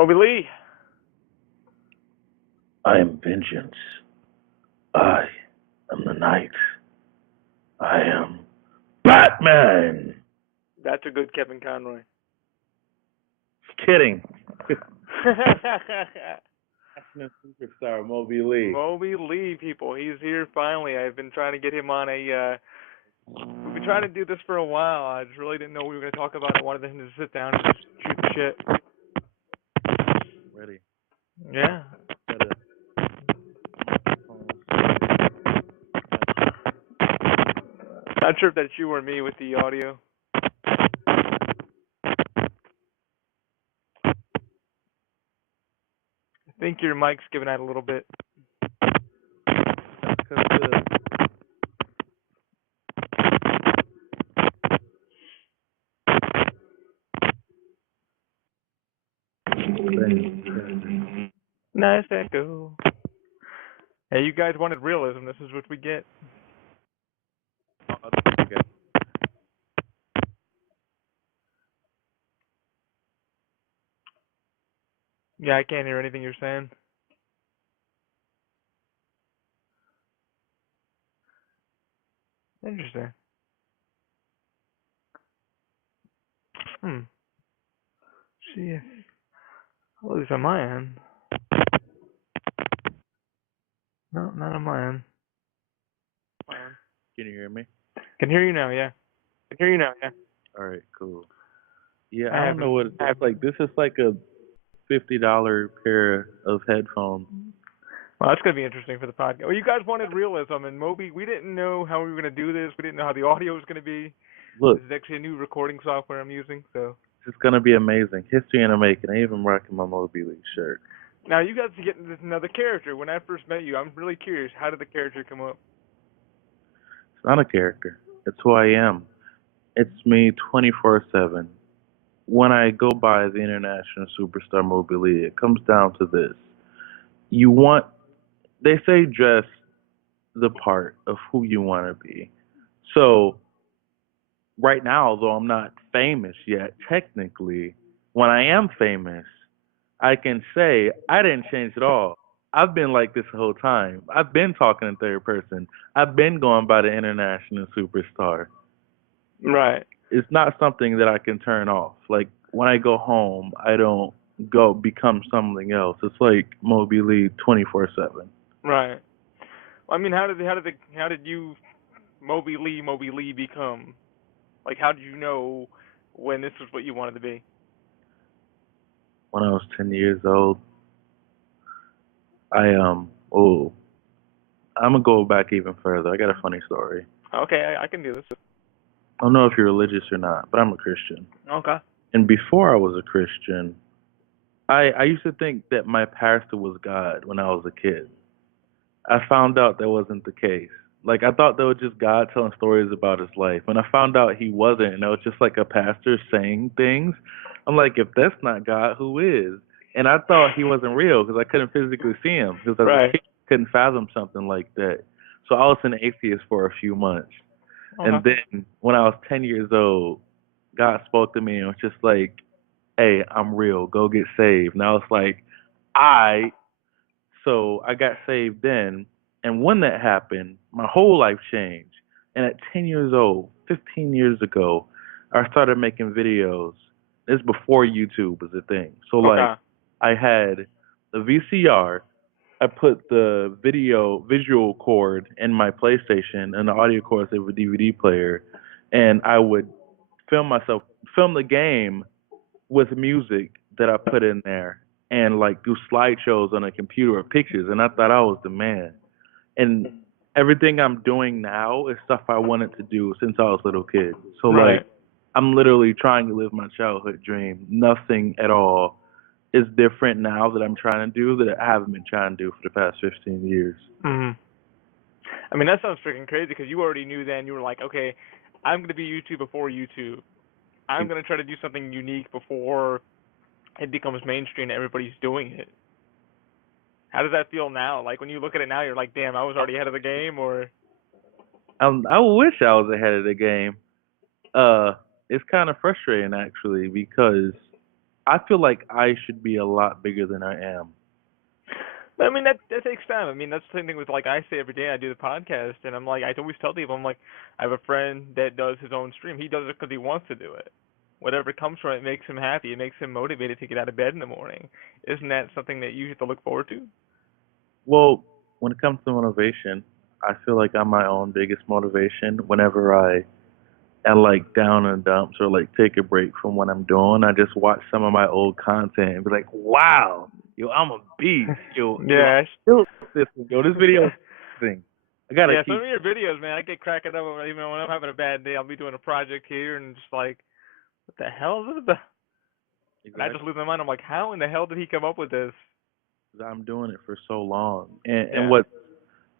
Moby Ley. I am vengeance. I am the night. I am Batman. That's a good Kevin Conroy. Kidding. National superstar Moby Ley. Moby Ley, people. He's here finally. I've been trying to get him on we've been trying to do this for a while. I just really didn't know what we were going to talk about. I wanted him to sit down and just shoot the shit. Ready. Yeah. Gotta- Not sure if that's you or me with the audio. I think your mic's giving out a little bit. Nice echo. Hey, you guys wanted realism. This is what we get. Yeah, I can't hear anything you're saying. Interesting. Hmm. See if, at least on my end. No, not on my end. Can you hear me? Can hear you now, yeah. Can hear you now, yeah. All right, cool. Yeah, I I don't know haven't. what it's like. This is like a $50 pair of headphones. Well, that's gonna be interesting for the podcast. Well, you guys wanted realism, and Moby, we didn't know how we were gonna do this. We didn't know how the audio was gonna be. Look, This is actually a new recording software I'm using, so. it's gonna be amazing. History in the making. I even rocking my Moby Ley shirt. Now you guys get into another character. When I first met you, I'm really curious. How did the character come up? It's not a character. It's who I am. It's me 24/7. When I go by the international superstar Moby Ley, it comes down to this. You want, they say dress the part of who you want to be. So, right now, though I'm not famous yet, technically, when I am famous, I can say I didn't change at all. I've been like this the whole time. I've been talking in third person. I've been going by the international superstar. Right. It's not something that I can turn off. Like when I go home, I don't go become something else. It's like Moby Lee 24/7. Right. Well, I mean, how did you Moby Lee become? Like, how did you know when this was what you wanted to be? When I was 10 years old, I oh, I'm gonna go back even further. I got a funny story. Okay, I can do this. I don't know if you're religious or not, but I'm a Christian. Okay. And before I was a Christian, I used to think that my pastor was God when I was a kid. I found out that wasn't the case. Like I thought that was just God telling stories about his life. When I found out he wasn't, and it was just like a pastor saying things, I'm like, if that's not God, who is? And I thought he wasn't real because I couldn't physically see him. Because as a Right. kid, I couldn't fathom something like that. So I was an atheist for a few months. And Okay. then when I was 10 years old, God spoke to me and was just like, hey, I'm real. Go get saved. And I was like, I. So I got saved then. And when that happened, my whole life changed. And at 10 years old, 15 years ago, I started making videos. This is before YouTube was a thing. So, like, Okay. I had the VCR. I put the visual cord in my PlayStation and the audio cords of a DVD player. And I would film the game with music that I put in there and like do slideshows on a computer or pictures, and I thought I was the man. And everything I'm doing now is stuff I wanted to do since I was a little kid. So like Right. I'm literally trying to live my childhood dream. Nothing at all is different now that I'm trying to do that I haven't been trying to do for the past 15 years. Mhm. I mean, that sounds freaking crazy because you already knew then. You were like, okay, I'm gonna be YouTube before YouTube. I'm gonna try to do something unique before it becomes mainstream and everybody's doing it. How does that feel now? Like when you look at it now, you're like, damn, I was already ahead of the game, or I wish I was ahead of the game. Uh, it's kind of frustrating actually because I feel like I should be a lot bigger than I am. But I mean that takes time. I mean that's the same thing with like I say every day I do the podcast and I'm like I always tell people I'm like I have a friend that does his own stream. He does it because he wants to do it. Whatever comes from it makes him happy. It makes him motivated to get out of bed in the morning. Isn't that something that you have to look forward to? Well, when it comes to motivation, I feel like I'm my own biggest motivation. Whenever I am like down in the dumps or like take a break from what I'm doing, I just watch some of my old content and be like, wow, yo, I'm a beast. Yo, I Yeah. killed this one. Yo, this video is amazing. I gotta Yeah, some keep of your videos, man, I get cracking up even when I'm having a bad day. I'll be doing a project here and just like, what the hell is this about? And I just exactly. lose my mind. I'm like, how in the hell did he come up with this? 'Cause I'm doing it for so long. And Yeah. what's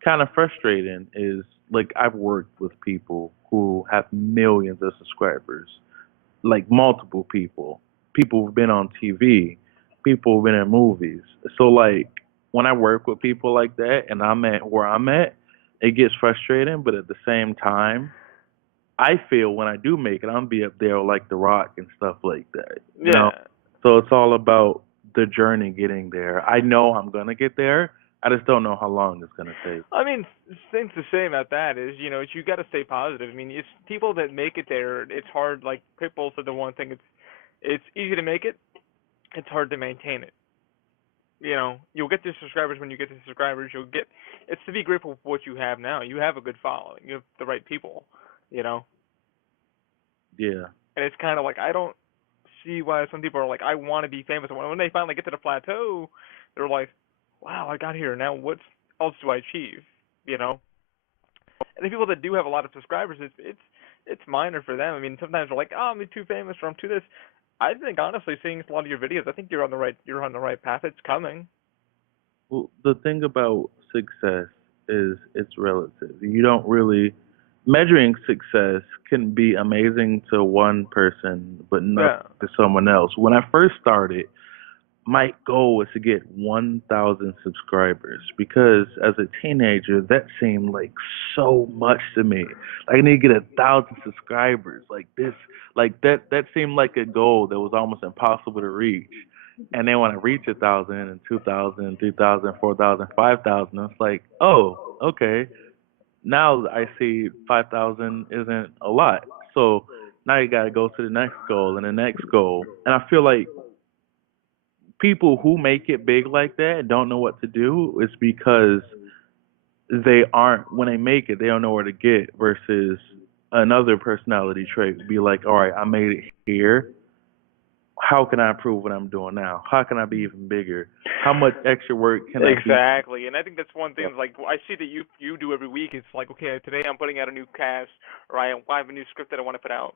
kind of frustrating is like I've worked with people who have millions of subscribers, like multiple people, people who've been on TV, people who've been in movies. So like when I work with people like that and I'm at where I'm at, it gets frustrating, but at the same time, I feel when I do make it, I'm be up there like The Rock and stuff like that, you know? Yeah. So it's all about the journey getting there. I know I'm gonna get there. I just don't know how long it's gonna take. I mean, things to say about that is, you got to stay positive. I mean, it's people that make it there. It's hard. Like people said, the one thing it's easy to make it. It's hard to maintain it. You'll get the subscribers when you get the subscribers. You'll get. It's to be grateful for what you have now. You have a good following. You have the right people. You know, Yeah. and it's kind of like I don't see why some people are like, I want to be famous. And when they finally get to the plateau, they're like, wow, I got here. Now what else do I achieve? You know. And the people that do have a lot of subscribers, it's minor for them. I mean, sometimes they're like, oh, I'm too famous or I'm too this. I think honestly, seeing a lot of your videos, I think you're on the right path. It's coming. Well, the thing about success is it's relative. You don't really measuring success can be amazing to one person, but nothing Yeah. to someone else. When I first started, my goal was to get 1,000 subscribers because as a teenager, that seemed like so much to me. Like I need to get 1,000 subscribers. Like this, like that seemed like a goal that was almost impossible to reach. And then when I reached 1,000 and 2,000, 3,000, 4,000, 5,000, it's like, oh, okay. Now I see 5,000 isn't a lot. So now you got to go to the next goal and the next goal. And I feel like people who make it big like that and don't know what to do is because they aren't when they make it they don't know where to get versus another personality trait would be like, all right, I made it here, how can I improve what I'm doing now, how can I be even bigger, how much extra work can I do. Exactly, and I think that's one thing. Like I see that you do every week. It's like, okay, today I'm putting out a new cast, or I have a new script that I want to put out,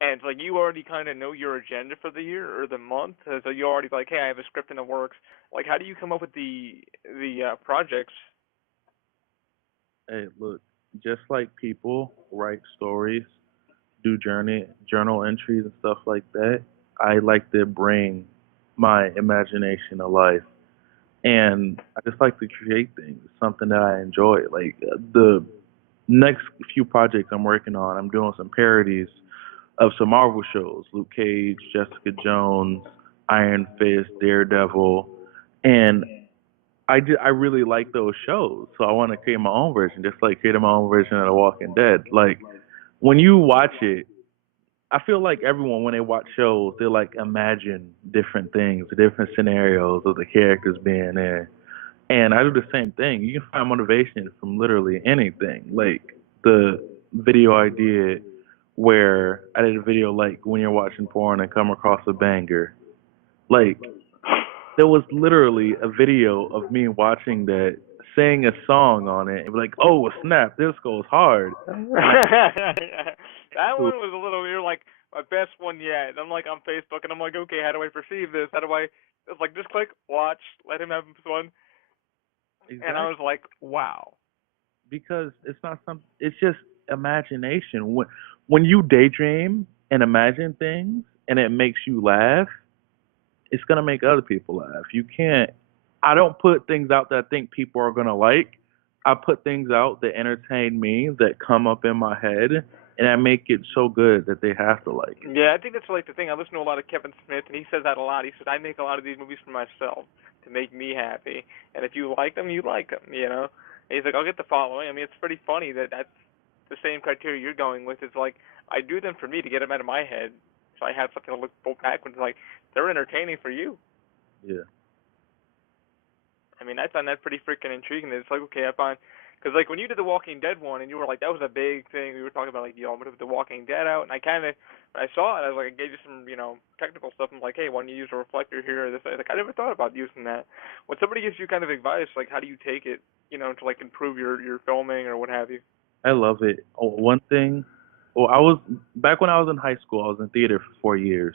and it's like you already kind of know your agenda for the year or the month. So you already like, hey, I have a script in the works. Like, how do you come up with the projects? Hey, look, just like people write stories, do journal entries and stuff like that, I like to bring my imagination to life. And I just like to create things, something that I enjoy. Like the next few projects I'm working on, I'm doing some parodies of some Marvel shows: Luke Cage, Jessica Jones, Iron Fist, Daredevil, and I really like those shows. So I want to create my own version, just like creating my own version of The Walking Dead. Like when you watch it, I feel like everyone when they watch shows, they like imagine different things, different scenarios of the characters being there. And I do the same thing. You can find motivation from literally anything. Like the video I did where I did a video like when you're watching porn and come across a banger. Like there was literally a video of me watching that, saying a song on it, and be like, oh snap, this goes hard. And I That one was a little weird, like my best one yet. And I'm like on Facebook, and I'm like, okay, how do I perceive this? How do I? It's like just click, watch, let him have fun. And I exactly was like, wow. because it's not some. It's just imagination. When you daydream and imagine things, and it makes you laugh, it's gonna make other people laugh. You can't. I don't put things out that I think people are gonna like. I put things out that entertain me, that come up in my head, and I make it so good that they have to like it. Yeah, I think that's like the thing. I listen to a lot of Kevin Smith, and he says that a lot. He says I make a lot of these movies for myself to make me happy, and if you like them, you like them. You know. And he's like, I'll get the following. I mean, it's pretty funny that that's the same criteria you're going with. It's like I do them for me to get them out of my head, so I have something to look back when. It's like they're entertaining for you. Yeah. I mean, I find that pretty freaking intriguing. It's like, okay, I find, because like when you did the Walking Dead one, and you were like, that was a big thing. We were talking about like, you know, I'm gonna put the Walking Dead out, and I kind of, when I saw it, I was like, I gave you some, you know, technical stuff. I'm like, hey, why don't you use a reflector here or this? Like, I never thought about using that. When somebody gives you kind of advice, like, how do you take it, you know, to like improve your filming or what have you? I love it. Oh, one thing, well, I was back when I was in high school. I was in theater for 4 years,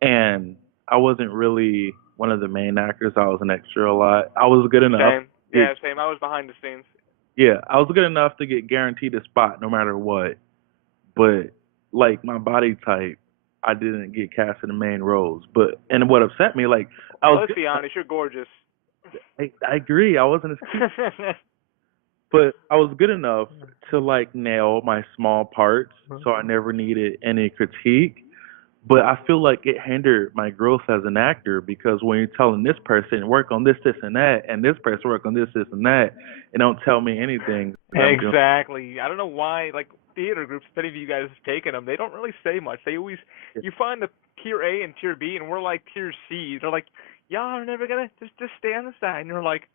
and I wasn't really one of the main actors. I was an extra a lot. I was good enough. Same, To yeah, same. I was behind the scenes. yeah, I was good enough to get guaranteed a spot no matter what. But like my body type, I didn't get cast in the main roles. But and what upset me, like I Well, was let's good be enough. honest, you're gorgeous. I agree. I wasn't as cute, but I was good enough to like nail my small parts, so I never needed any critique. But I feel like it hindered my growth as an actor because when you're telling this person work on this, this, and that, and this person work on this, this, and that, and don't tell me anything that I'm doing. Exactly. I don't know why, like theater groups, if any of you guys have taken them, they don't really say much. They always, you find the tier A and tier B, and we're like tier C. They're like, y'all are never gonna just stay on the side. And you're like,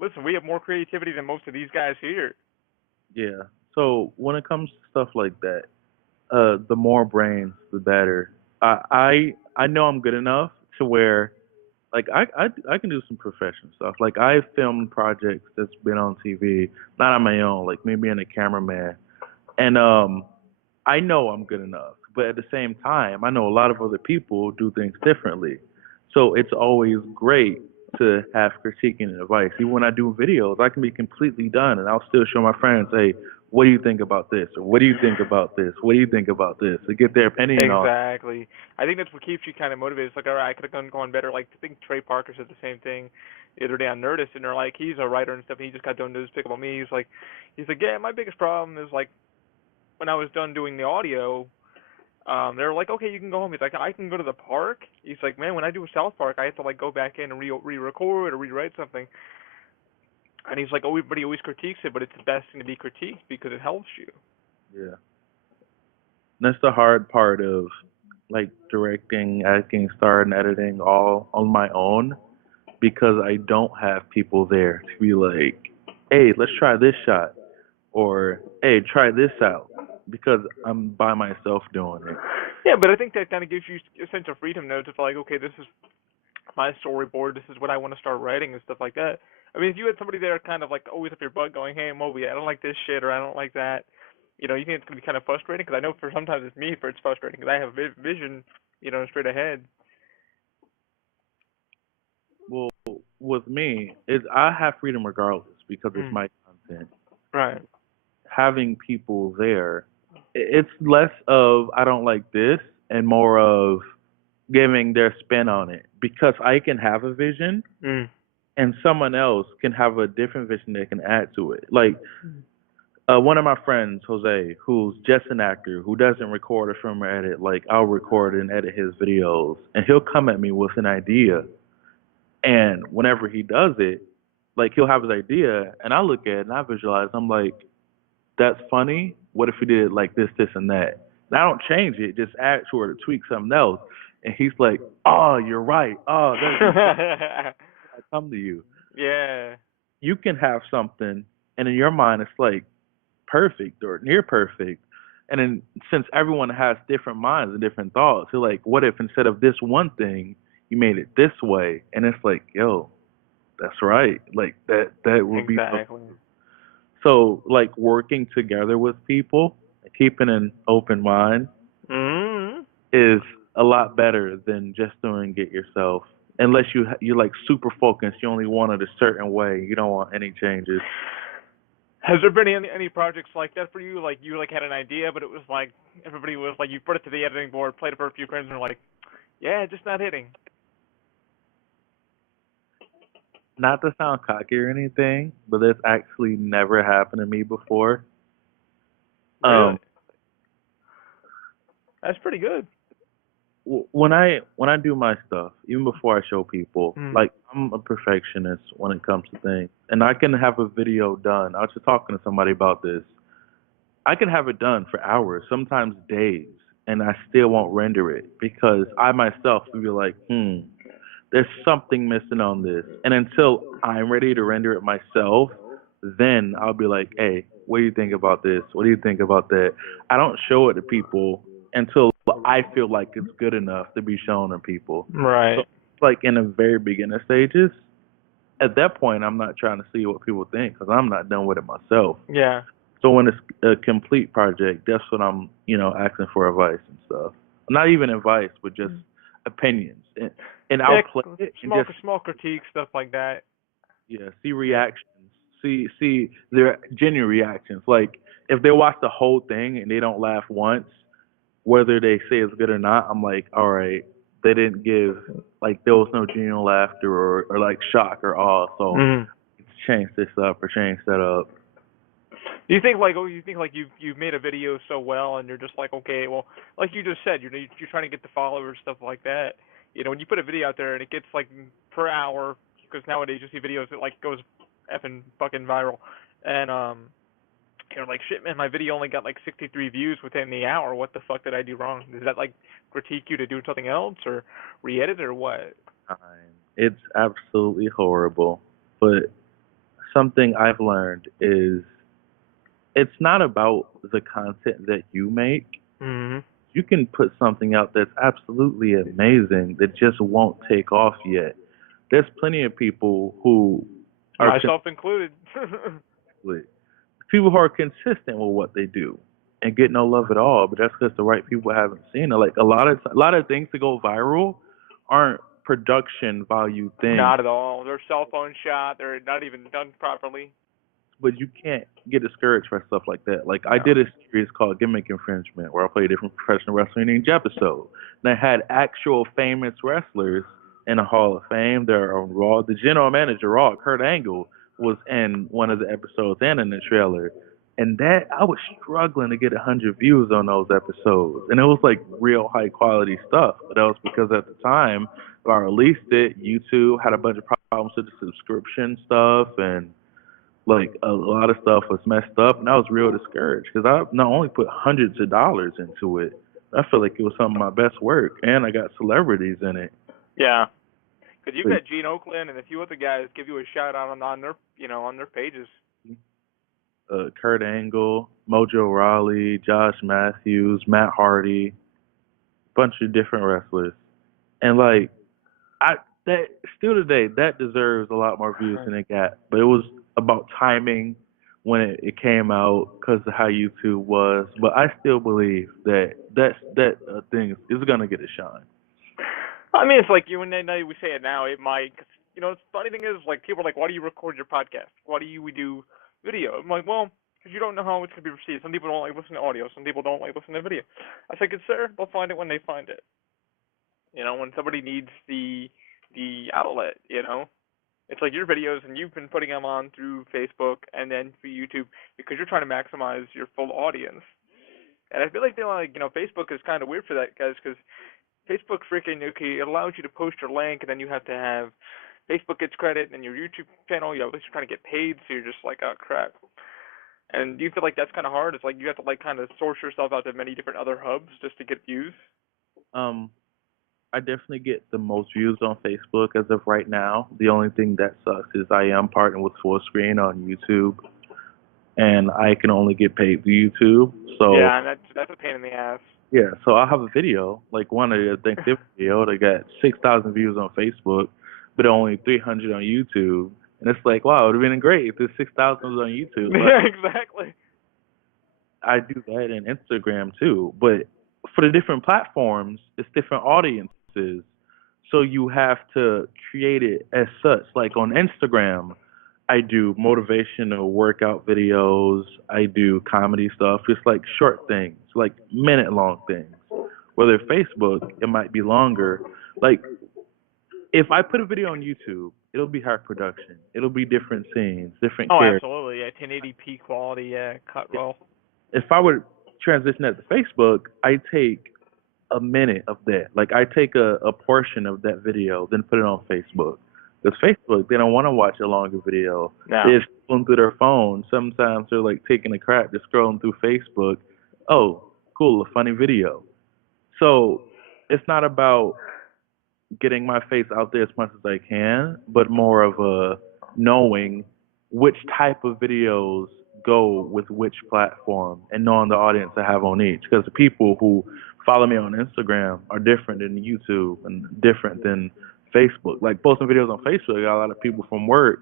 listen, we have more creativity than most of these guys here. Yeah. So when it comes to stuff like that, the more brains, the better. I know I'm good enough to where like I can do some professional stuff. Like I filmed projects that's been on TV, not on my own, like me being a cameraman. And I know I'm good enough, but at the same time, I know a lot of other people do things differently. So it's always great to have critiquing and advice. Even when I do videos, I can be completely done, and I'll still show my friends, hey, what do you think about this? Or what do you think about this? What do you think about this? To get their opinion on. Exactly. I think that's what keeps you kind of motivated. It's like, all right, I could have gone better. Like, I think Trey Parker said the same thing the other day on Nerdist, and they're like, he's a writer and stuff, and he just got done doing Despicable Me. He's like, yeah, my biggest problem is like when I was done doing the audio, they were like, okay, you can go home. He's like, I can go to the park. He's like, man, when I do a South Park, I have to like go back in and re-record or rewrite something. And he's like, oh, everybody always critiques it, but it's the best thing to be critiqued because it helps you. Yeah. That's the hard part of like directing, acting, starting, editing all on my own because I don't have people there to be like, hey, let's try this shot or hey, try this out because I'm by myself doing it. Yeah, but I think that kind of gives you a sense of freedom, though, to like, okay, this is my storyboard. This is what I want to start writing and stuff like that. I mean, if you had somebody there kind of like always up your butt going, hey, Moby, I don't like this shit or I don't like that, you know, you think it's going to be kind of frustrating? Because I know for sometimes it's me, for it's frustrating because I have a vision, you know, straight ahead. Well, with me, is I have freedom regardless because it's Mm. my content. Right. Having people there, it's less of I don't like this and more of giving their spin on it because I can have a vision Mm. and someone else can have a different vision they can add to it. Like one of my friends, Jose, who's just an actor who doesn't record or film or edit, like I'll record and edit his videos, and he'll come at me with an idea. And whenever he does it, like he'll have his idea, and I look at it and I visualize. I'm like, that's funny. What if we did like this, and that? And I don't change it, just add to it or tweak something else. And he's like, oh, you're right. Oh, that's I come to you. Yeah. You can have something, and in your mind, it's like perfect or near perfect. And then since everyone has different minds and different thoughts, you're like, what if instead of this one thing, you made it this way? And it's like, yo, that's right. Like that would be so. Exactly. So like working together with people, keeping an open mind Mm. is a lot better than just doing it yourself. Unless you're like super focused, you only want it a certain way. You don't want any changes. Has there been any projects like that for you? Like you like had an idea, but it was like everybody was like you put it to the editing board, played it for a few friends, and were like, yeah, just not hitting. Not to sound cocky or anything, but this actually never happened to me before. Um, Really? That's pretty good. When I do my stuff, even before I show people, Mm. like I'm a perfectionist when it comes to things, and I can have a video done. I was just talking to somebody about this. I can have it done for hours, sometimes days, and I still won't render it because I myself will be like, there's something missing on this. And until I'm ready to render it myself, then I'll be like, hey, what do you think about this? What do you think about that? I don't show it to people until I feel like it's good enough to be shown to people. So, Right. like in the very beginner stages, at that point, I'm not trying to see what people think because I'm not done with it myself. Yeah. So when it's a complete project, that's when I'm, asking for advice and stuff. Not even advice, but just opinions. And I'll Yeah. play it and Small just small critiques, stuff like that. see Yeah. reactions, see their genuine reactions. Like if they watch the whole thing and they don't laugh once, whether they say it's good or not, I'm like, all right, they didn't give like there was no genuine laughter or like shock or awe. So Mm. let's change this up or change that up. Do you think like you've made a video so well and you're just like, okay, well, like you just said, you're trying to get the followers, stuff like that. When you put a video out there and it gets like per hour, because nowadays you see videos that like goes effing fucking viral, and you're like, shit, man, my video only got like 63 views within the hour. What the fuck did I do wrong? Does that like critique you to do something else or re-edit or what? Time. It's absolutely horrible. But something I've learned is it's not about the content that you make. Mm-hmm. You can put something out that's absolutely amazing that just won't take off yet. There's plenty of people who are Myself included. consistent, people who are consistent with what they do and get no love at all, but that's because the right people haven't seen it. Like a lot of things that go viral aren't production value things. Not at all. They're cell phone shot. They're not even done properly. But you can't get discouraged for stuff like that. Like I No. did a series called Gimmick Infringement where I played different professional wrestling in each episode. And I had actual famous wrestlers in the Hall of Fame. They're on Raw. The general manager, Raw, Kurt Angle, was in one of the episodes and in the trailer. And that I was struggling to get 100 views on those episodes, and it was like real high quality stuff. But that was because at the time when I released it, YouTube had a bunch of problems with the subscription stuff, and like a lot of stuff was messed up, and I was real discouraged because I not only put hundreds of dollars into it, I felt like it was some of my best work, and I got celebrities in it. Yeah. Because you've But, got Gene Oakland and a few other guys give you a shout out on their on their pages. Kurt Angle, Mojo Rawley, Josh Matthews, Matt Hardy, bunch of different wrestlers, and like I that still today that deserves a lot more views than it got, but it was about timing when it came out because of how YouTube was. But I still believe that thing is gonna get a shine. I mean, it's like you and now we say it now, it might. 'Cause, the funny thing is, like, people are like, why do you record your podcast? Why do we do video? I'm like, well, because you don't know how it's going to be received. Some people don't like listening to audio. Some people don't like listening to video. I said, consider they'll find it when they find it. When somebody needs the outlet. It's like your videos, and you've been putting them on through Facebook and then for YouTube because you're trying to maximize your full audience. And I feel like Facebook is kind of weird for that, guys, because Facebook freaking okay, it allows you to post your link, and then you have to have Facebook gets credit, and then your YouTube channel, at least you're trying to get paid, so you're just like, oh crap. And do you feel like that's kind of hard? It's like you have to like kind of source yourself out to many different other hubs just to get views. Um, I definitely get the most views on Facebook as of right now. The only thing that sucks is I am partnered with Full Screen on YouTube, and I can only get paid through YouTube. So Yeah, and that's a pain in the ass. yeah, so I have a video, like one of the Thanksgiving video that got 6,000 views on Facebook, but only 300 on YouTube. And it's like, wow, it would have been great if this 6,000 was on YouTube. So Yeah, exactly. I do that in Instagram too. But for the different platforms, it's different audiences. So you have to create it as such. Like on Instagram, I do motivational workout videos. I do comedy stuff, just like short things, like minute long things. Whether Facebook, it might be longer. Like if I put a video on YouTube, it'll be high production. It'll be different scenes, different Oh, characters. absolutely. Yeah, 1080p quality. Yeah, cut well. If I would transition that to Facebook, I take a minute of that. Like I take a portion of that video, then put it on Facebook. Because Facebook, they don't want to watch a longer video. No. They're scrolling through their phone. Sometimes they're like taking a crap, just scrolling through Facebook. Oh, cool, a funny video. So it's not about getting my face out there as much as I can, but more of a knowing which type of videos go with which platform and knowing the audience I have on each. Because the people who follow me on Instagram are different than YouTube and different than Facebook. Like posting videos on Facebook, I got a lot of people from work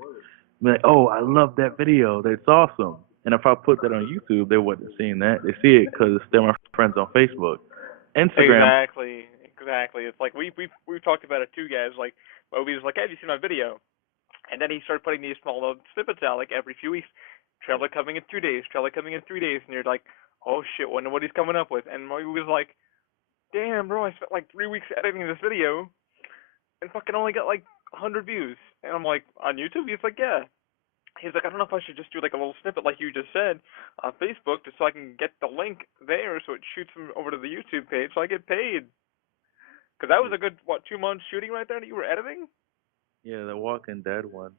be like, "Oh, I love that video. That's awesome." And if I put that on YouTube, they wouldn't have seen that. They see it because they're my friends on Facebook. Instagram, Exactly. Exactly. It's like we've talked about it too, guys. Like Moby was like, "Hey, have you seen my video?" And then he started putting these small little snippets out, like every few weeks. Trailer coming in 2 days. Trailer coming in 3 days, and you're like, "Oh shit, wonder what he's coming up with." And Moby was like, "Damn, bro, I spent like 3 weeks editing this video, and fucking only got like 100 views." And I'm like, "On YouTube?" He's like, "Yeah." He's like, "I don't know if I should just do like a little snippet like you just said on Facebook, just so I can get the link there, so it shoots them over to the YouTube page, so I get paid." Because that was a good, what, 2 months shooting right there that you were editing? yeah, the Walking Dead one.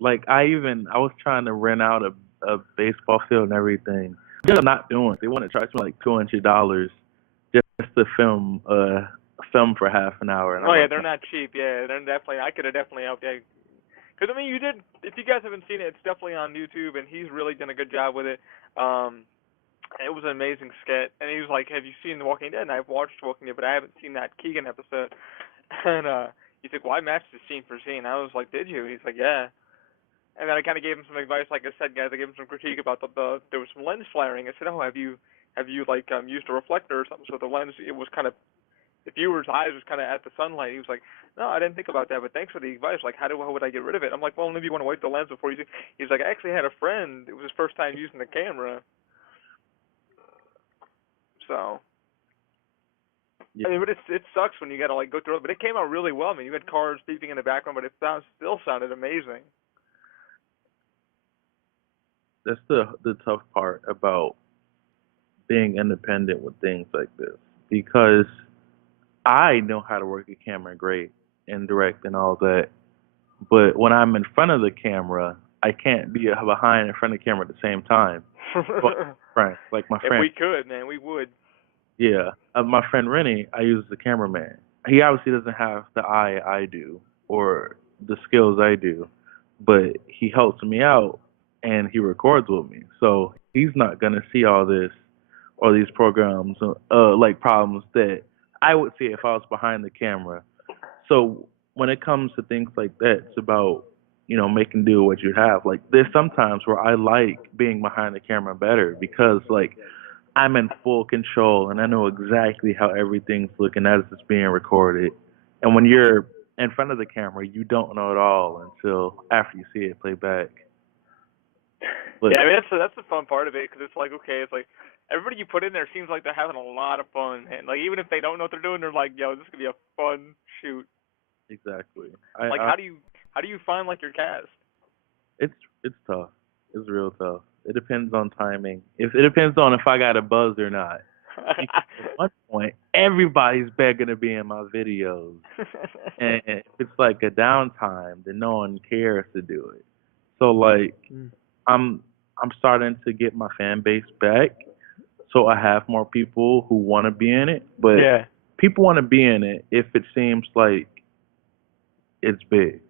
Like I was trying to rent out a baseball field and everything. They're not doing it. They want to charge me like $200 just to film for half an hour, and Oh I'm yeah, like, they're not cheap. Yeah, they're definitely. I could have definitely helped you. Because I mean, you did. If you guys haven't seen it, it's definitely on YouTube, and he's really done a good job with it. It was an amazing skit, and he was like, "Have you seen The Walking Dead?" And I've watched Walking Dead, but I haven't seen that Keegan episode. And he's like, "Well, I matched the scene for scene." I was like, "Did you?" He's like, "Yeah." And then I kind of gave him some advice, like I said, guys. I gave him some critique about the there was some lens flaring. I said, "Oh, have you like used a reflector or something so the lens it was kind of the viewer's eyes was kind of at the sunlight." He was like, "No, I didn't think about that, but thanks for the advice. Like, how would I get rid of it?" I'm like, "Well, maybe you want to wipe the lens before you see." He's like, "I actually had a friend. It was his first time using the camera, so." yeah, I mean, but it sucks when you gotta like go through it. But it came out really well. I mean, you had cars beeping in the background, but it still sounded amazing. that's the tough part about being independent with things like this because I know how to work a camera great and direct and all that, but when I'm in front of the camera, I can't be behind in front of the camera at the same time. But like my If friend, we could, man, we would. yeah, my friend Rennie, I use as a cameraman. He obviously doesn't have the eye I do or the skills I do, but he helps me out and he records with me. So he's not gonna see all this or these programs, like problems that I would see if I was behind the camera. So when it comes to things like that, it's about making do with what you have. Like there's sometimes where I like being behind the camera better because like I'm in full control and I know exactly how everything's looking as it's being recorded. And when you're in front of the camera, you don't know it all until after you see it play back. But Yeah, I mean that's the fun part of it because it's like okay, it's like everybody you put in there seems like they're having a lot of fun, and like even if they don't know what they're doing, they're like, "Yo, this could be a fun shoot." exactly, Like I how do you find like your cast? it's it's tough. It's real tough. It depends on timing. If it depends on if I got a buzz or not. Because at one point, everybody's begging to be in my videos. And if it's like a downtime, then no one cares to do it. So like I'm I'm starting to get my fan base back. So I have more people who want to be in it, but Yeah. people want to be in it if it seems like it's big.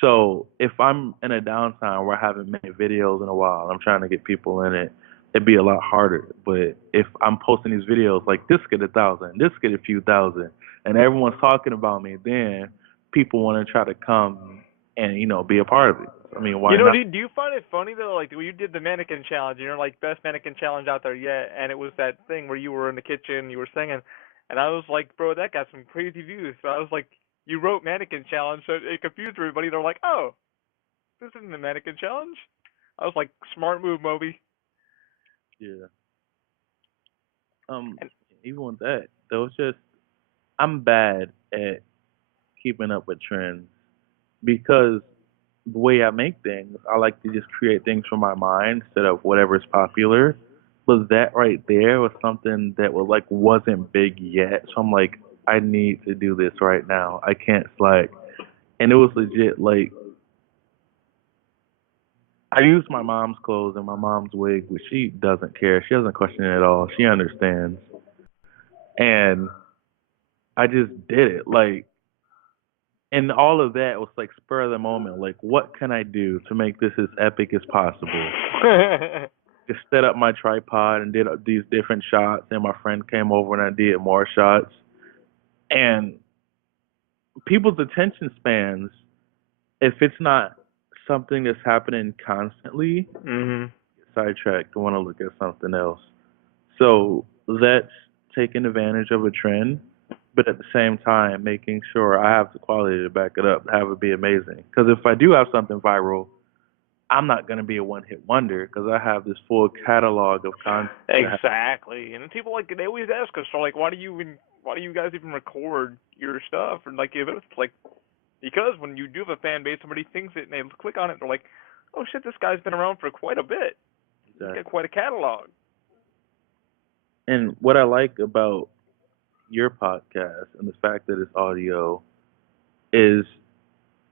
So if I'm in a downtime where I haven't made videos in a while, I'm trying to get people in it, it'd be a lot harder. But if I'm posting these videos like this get 1,000, this get a few thousand, and everyone's talking about me, then people want to try to come and be a part of it. I mean, You why know, not? do you find it funny though? Like when you did the mannequin challenge, you're like best mannequin challenge out there yet, and it was that thing where you were in the kitchen, you were singing, and I was like, bro, that got some crazy views. So I was like, you wrote mannequin challenge, so it confused everybody. They're like, oh, this isn't the mannequin challenge. I was like, smart move, Moby. Yeah. And Even with that, there was just I'm bad at keeping up with trends because the way I make things, I like to just create things from my mind instead of whatever's popular. But that right there was something that was like wasn't big yet. So I'm like, I need to do this right now. I can't slack. And it was legit like I use my mom's clothes and my mom's wig, which she doesn't care. She doesn't question it at all. She understands. And I just did it. Like, and all of that was like spur of the moment. Like, what can I do to make this as epic as possible? Just set up my tripod and did these different shots. And my friend came over and I did more shots. And people's attention spans, if it's not something that's happening constantly, Mhm. sidetracked, want to look at something else. So that's taking advantage of a trend, but at the same time making sure I have the quality to back it up, have it be amazing. Because if I do have something viral, I'm not going to be a one-hit wonder because I have this full catalog of content. Exactly. And people like they always ask us, so like, why do you guys even record your stuff? And like, if it's like, because when you do have a fan base, somebody thinks it and they click on it, they're like, oh shit, this guy's been around for quite a bit. He's got Exactly. quite a catalog. And what I like about your podcast and the fact that it's audio is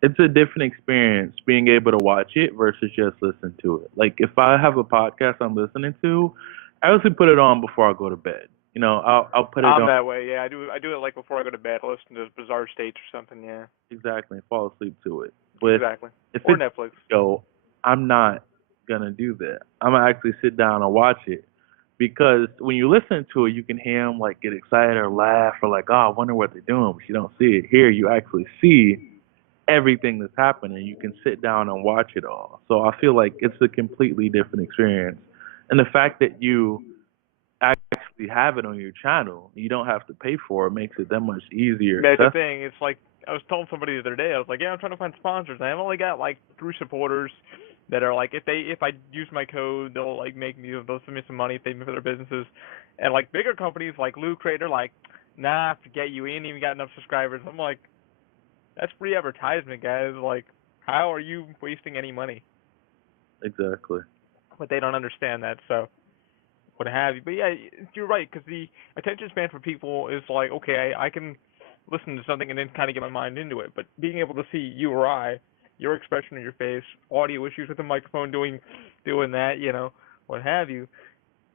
it's a different experience being able to watch it versus just listen to it. Like if I have a podcast I'm listening to, I usually put it on before I go to bed. I'll put it I'm on that way, yeah. I do it like before I go to bed. I listen to Bizarre States or something, yeah. exactly and fall asleep to it. But Exactly. if Or it's Netflix. video, I'm not gonna do that. I'm gonna actually sit down and watch it because when you listen to it, you can hear them like get excited or laugh or like, oh, I wonder what they're doing, but you don't see it. Here, you actually see everything that's happening. You can sit down and watch it all. So I feel like it's a completely different experience. And the fact that you actually have it on your channel, you don't have to pay for it, makes it that much easier. That's the thing. It's like I was telling somebody the other day. I was like, yeah, I'm trying to find sponsors. I've only got like 3 supporters that are like, if I use my code, they'll like make me, they'll send me some money if they for their businesses. And like bigger companies like Loot Crate are like, nah, forget you. We ain't even got enough subscribers. I'm like, that's free advertisement, guys. Like, how are you wasting any money? Exactly. But they don't understand that. So what have you. But yeah, you're right because the attention span for people is like, okay, I can listen to something and then kind of get my mind into it. But being able to see you or I, your expression on your face, audio issues with the microphone doing that, what have you.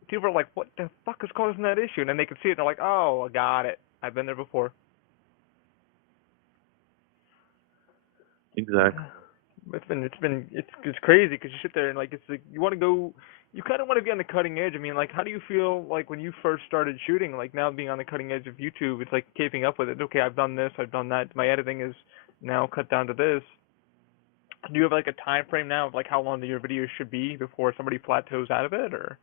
People are like, what the fuck is causing that issue? And then they can see it and they're like, oh, I got it. I've been there before. Exactly. It's crazy because you sit there and like it's like you want to go, you kind of want to be on the cutting edge. I mean, like, how do you feel like when you first started shooting? Like now being on the cutting edge of YouTube, it's like keeping up with it. Okay, I've done this, I've done that. My editing is now cut down to this. Do you have like a time frame now of like how long your videos should be before somebody plateaus out of it, or?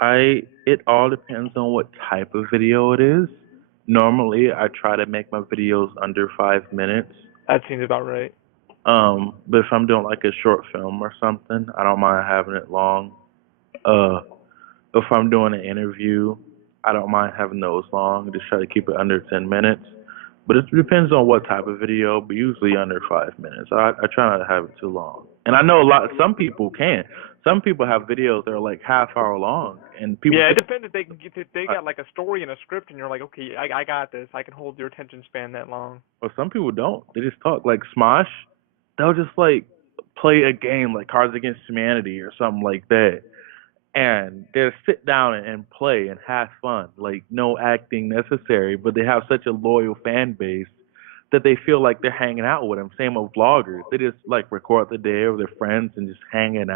It all depends on what type of video it is. Normally, I try to make my videos under 5 minutes. That seems about right. But if I'm doing like a short film or something, I don't mind having it long. Uh, if I'm doing an interview, I don't mind having those long. Just try to keep it under 10 minutes. But it depends on what type of video, but usually under 5 minutes. I try not to have it too long. And I know some people can. Some people have videos that are like half hour long, and people Yeah, it think, depends if they can get if they got like a story and a script, and you're like, okay, I got this. I can hold your attention span that long. or some people don't. They just talk. Like Smosh, they'll just like play a game like Cards Against Humanity or something like that. And they'll sit down and play and have fun, like no acting necessary, but they have such a loyal fan base that they feel like they're hanging out with them. Same with vloggers. They just like record the day with their friends and just hanging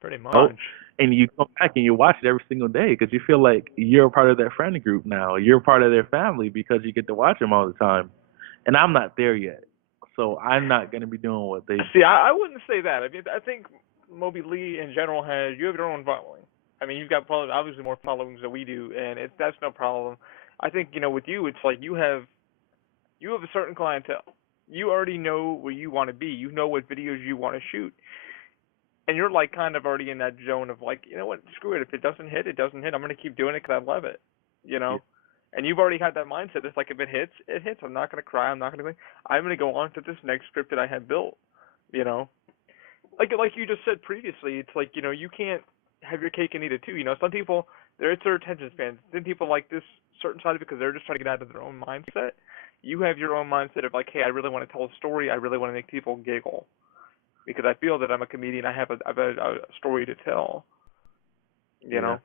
Pretty out. much. And you come back and you watch it every single day because you feel like you're a part of their friend group now. You're a part of their family because you get to watch them all the time. And I'm not there yet. So I'm not going to be doing what they See, I wouldn't say that. I mean, I think Moby Ley in general you have your own following. I mean, you've got probably obviously more followings than we do, and that's no problem. I think with you, it's like you have a certain clientele. You already know where you want to be. You know what videos you want to shoot, and you're like kind of already in that zone of like, you know what, screw it. If it doesn't hit, it doesn't hit. I'm gonna keep doing it because I love it. You yeah, know. And you've already had that mindset. It's like if it hits, it hits. I'm not gonna cry. I'm not gonna. I'm gonna go on to this next script that I have built. You know, like you just said previously, it's like you can't have your cake and eat it too. Some people, it's their attention spans. Some people like this certain side of it because they're just trying to get out of their own mindset. You have your own mindset of like, hey, I really want to tell a story. I really want to make people giggle because I feel that I'm a comedian. I have a story to tell. You Yeah. know.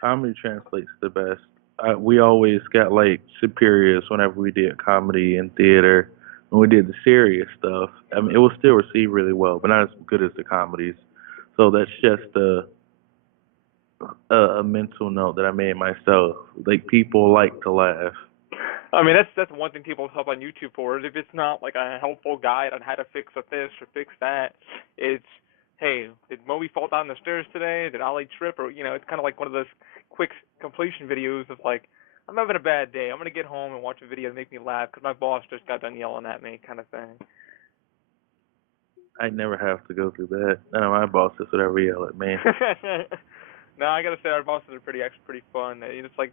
Comedy translates the best. We always got like superiors whenever we did comedy in theater. When we did the serious stuff, I mean, it was still received really well, but not as good as the comedies. So that's just a mental note that I made myself. Like people like to laugh. I mean, that's one thing people help on YouTube for. Is if it's not like a helpful guide on how to fix a this or fix that, it's hey, did Moby fall down the stairs today? Did Ollie trip? Or it's kind of like one of those quick completion videos of like, I'm having a bad day. I'm gonna get home and watch a video to make me laugh because my boss just got done yelling at me, kind of thing. I never have to go through that. None of my bosses would ever yell at me. No, I gotta say our bosses are actually pretty fun. It's like,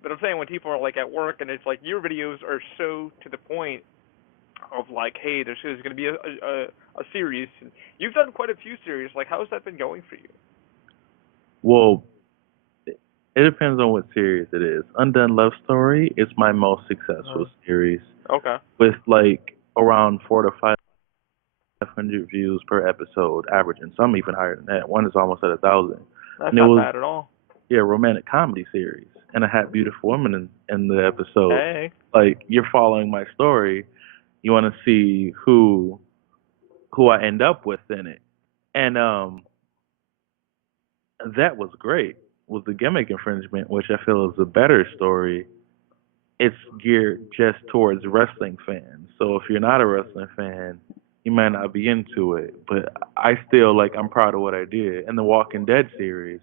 but I'm saying when people are like at work and it's like your videos are so to the point of like, hey, there's going to be a series. You've done quite a few series. Like, how's that been going for you? Well, it depends on what series it is. Undone Love Story is my most successful series, Okay. with like around 400 to 500 views per episode, averaging. Some even higher than that. One is almost at 1,000. That's And it not was, bad at all. yeah, a romantic comedy series, and I had beautiful women in the episode. Hey. Like you're following my story, you want to see who I end up with in it, and that was great. With the gimmick infringement, which I feel is a better story, it's geared just towards wrestling fans. So if you're not a wrestling fan, you might not be into it. But I still like I'm proud of what I did. And the Walking Dead series,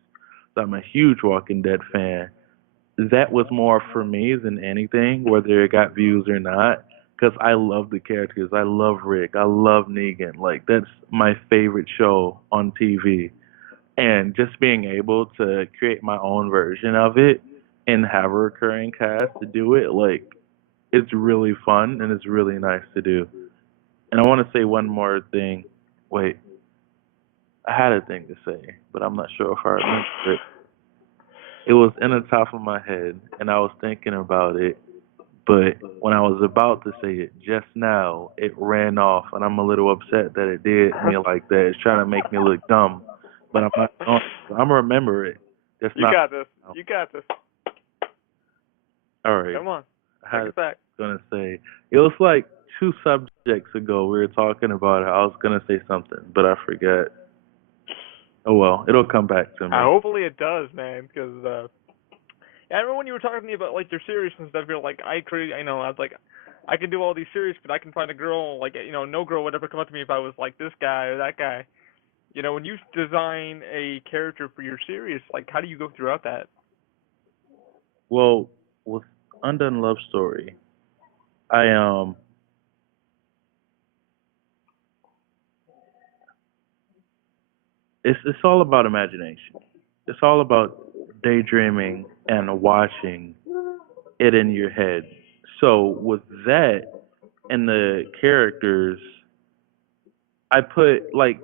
so I'm a huge Walking Dead fan. That was more for me than anything, whether it got views or not. Because I love the characters. I love Rick. I love Negan. Like that's my favorite show on TV, and just being able to create my own version of it and have a recurring cast to do it, like it's really fun and it's really nice to do. And I want to say one more thing. Wait, I had a thing to say, but I'm not sure if I remember it. It was in the top of my head, and I was thinking about it, but when I was about to say it just now, it ran off, and I'm a little upset that it did me like that. It's trying to make me look dumb, but I'm not going to. I'm gonna remember it. Just You not got this. now. You got this. All right. Come on. I Take was it back. gonna say it was like two subjects ago we were talking about it. I was gonna say something, but I forgot. Oh well, it'll come back to me. Hopefully it does, man, because I remember when you were talking to me about like your series and stuff. You're like, I was like, I can do all these series, but I can find a girl like no girl would ever come up to me if I was like this guy or that guy. When you design a character for your series, like how do you go throughout that? Well, with Undone Love Story, I it's all about imagination. It's all about daydreaming and watching it in your head. So with that and the characters, I put like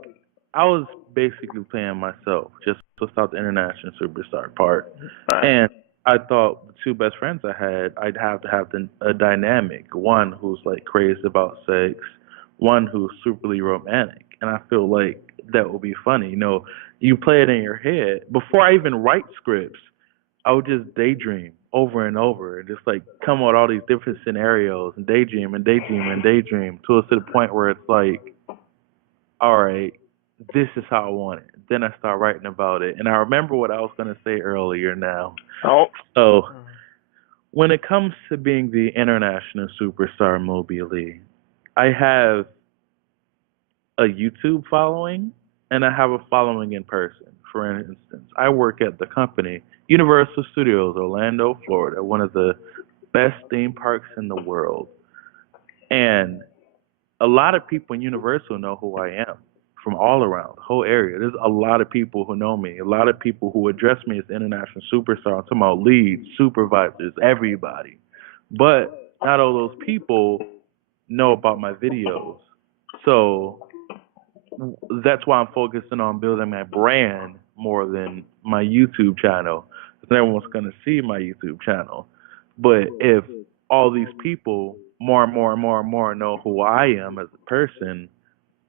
I was basically playing myself, just without the international superstar part. Right. And I thought the two best friends I had, I'd have to have a dynamic. One who's like crazy about sex, one who's superly romantic. And I feel like that would be funny. You play it in your head. Before I even write scripts, I would just daydream over and over and just like come up with all these different scenarios and daydream and daydream and daydream till it's to the point where it's like, all right, this is how I want it. Then I start writing about it. And I remember what I was going to say earlier now. Oh. So, when it comes to being the international superstar Moby Ley, I have a YouTube following and I have a following in person. For instance, I work at the company Universal Studios, Orlando, Florida, one of the best theme parks in the world. And a lot of people in Universal know who I am from all around the whole area. There's a lot of people who know me, a lot of people who address me as the international superstar. I'm talking about leads, supervisors, everybody. But not all those people know about my videos. So that's why I'm focusing on building my brand more than my YouTube channel. Because everyone's gonna see my YouTube channel. But if all these people more and more and more and more know who I am as a person,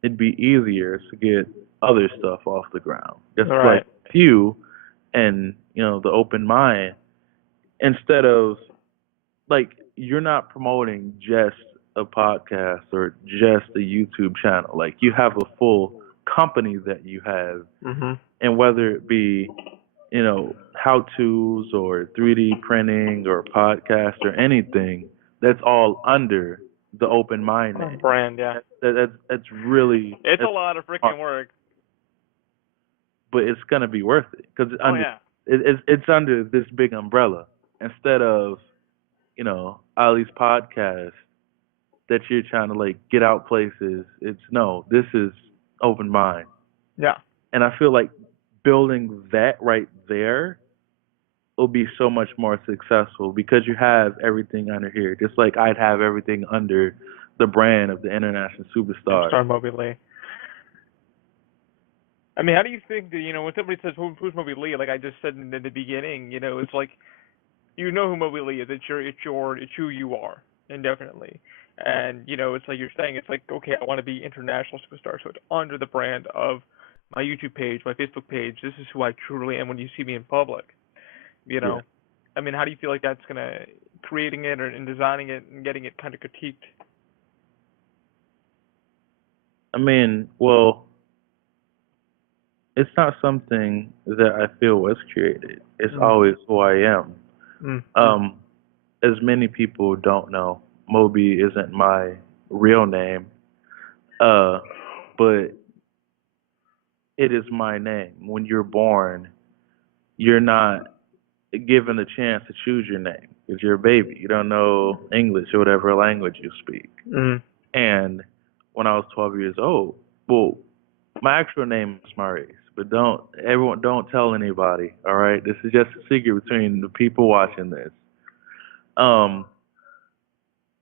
it'd be easier to get other stuff off the ground. Just like Right. you and the open mind, instead of like you're not promoting just a podcast or just a YouTube channel. Like you have a full company that you have, Mhm. and whether it be how tos or 3D printing or podcast or anything, that's all under the open mind name. Brand, yeah. That's really It's a that's lot of hard, freaking work. but it's gonna be worth it because Oh yeah. it's under this big umbrella instead of all these podcasts that you're trying to like get out places. It's no, this is open mind, Yeah. and I feel like building that right there will be so much more successful because you have everything under here. Just like I'd have everything under the brand of the international superstar. Superstar Moby Ley. I mean, how do you think that, when somebody says who's Moby Ley, like I just said in the beginning, it's like who Moby Ley is. It's who you are, indefinitely. And it's like you're saying, it's like, okay, I want to be international superstar, so it's under the brand of my YouTube page, my Facebook page. This is who I truly am when you see me in public. You Yeah. know, I mean, how do you feel like that's gonna creating it and designing it and getting it kind of critiqued? I mean, well, it's not something that I feel was created. It's Mm. always who I am. Mm. Um, as many people don't know, Moby isn't my real name. Uh, but it is my name. When you're born, you're not given a chance to choose your name because you're a baby. You don't know English or whatever language you speak. Mm. And when I was 12 years old, well, my actual name is Maurice, but don't tell anybody. All right, this is just a secret between the people watching this. Um,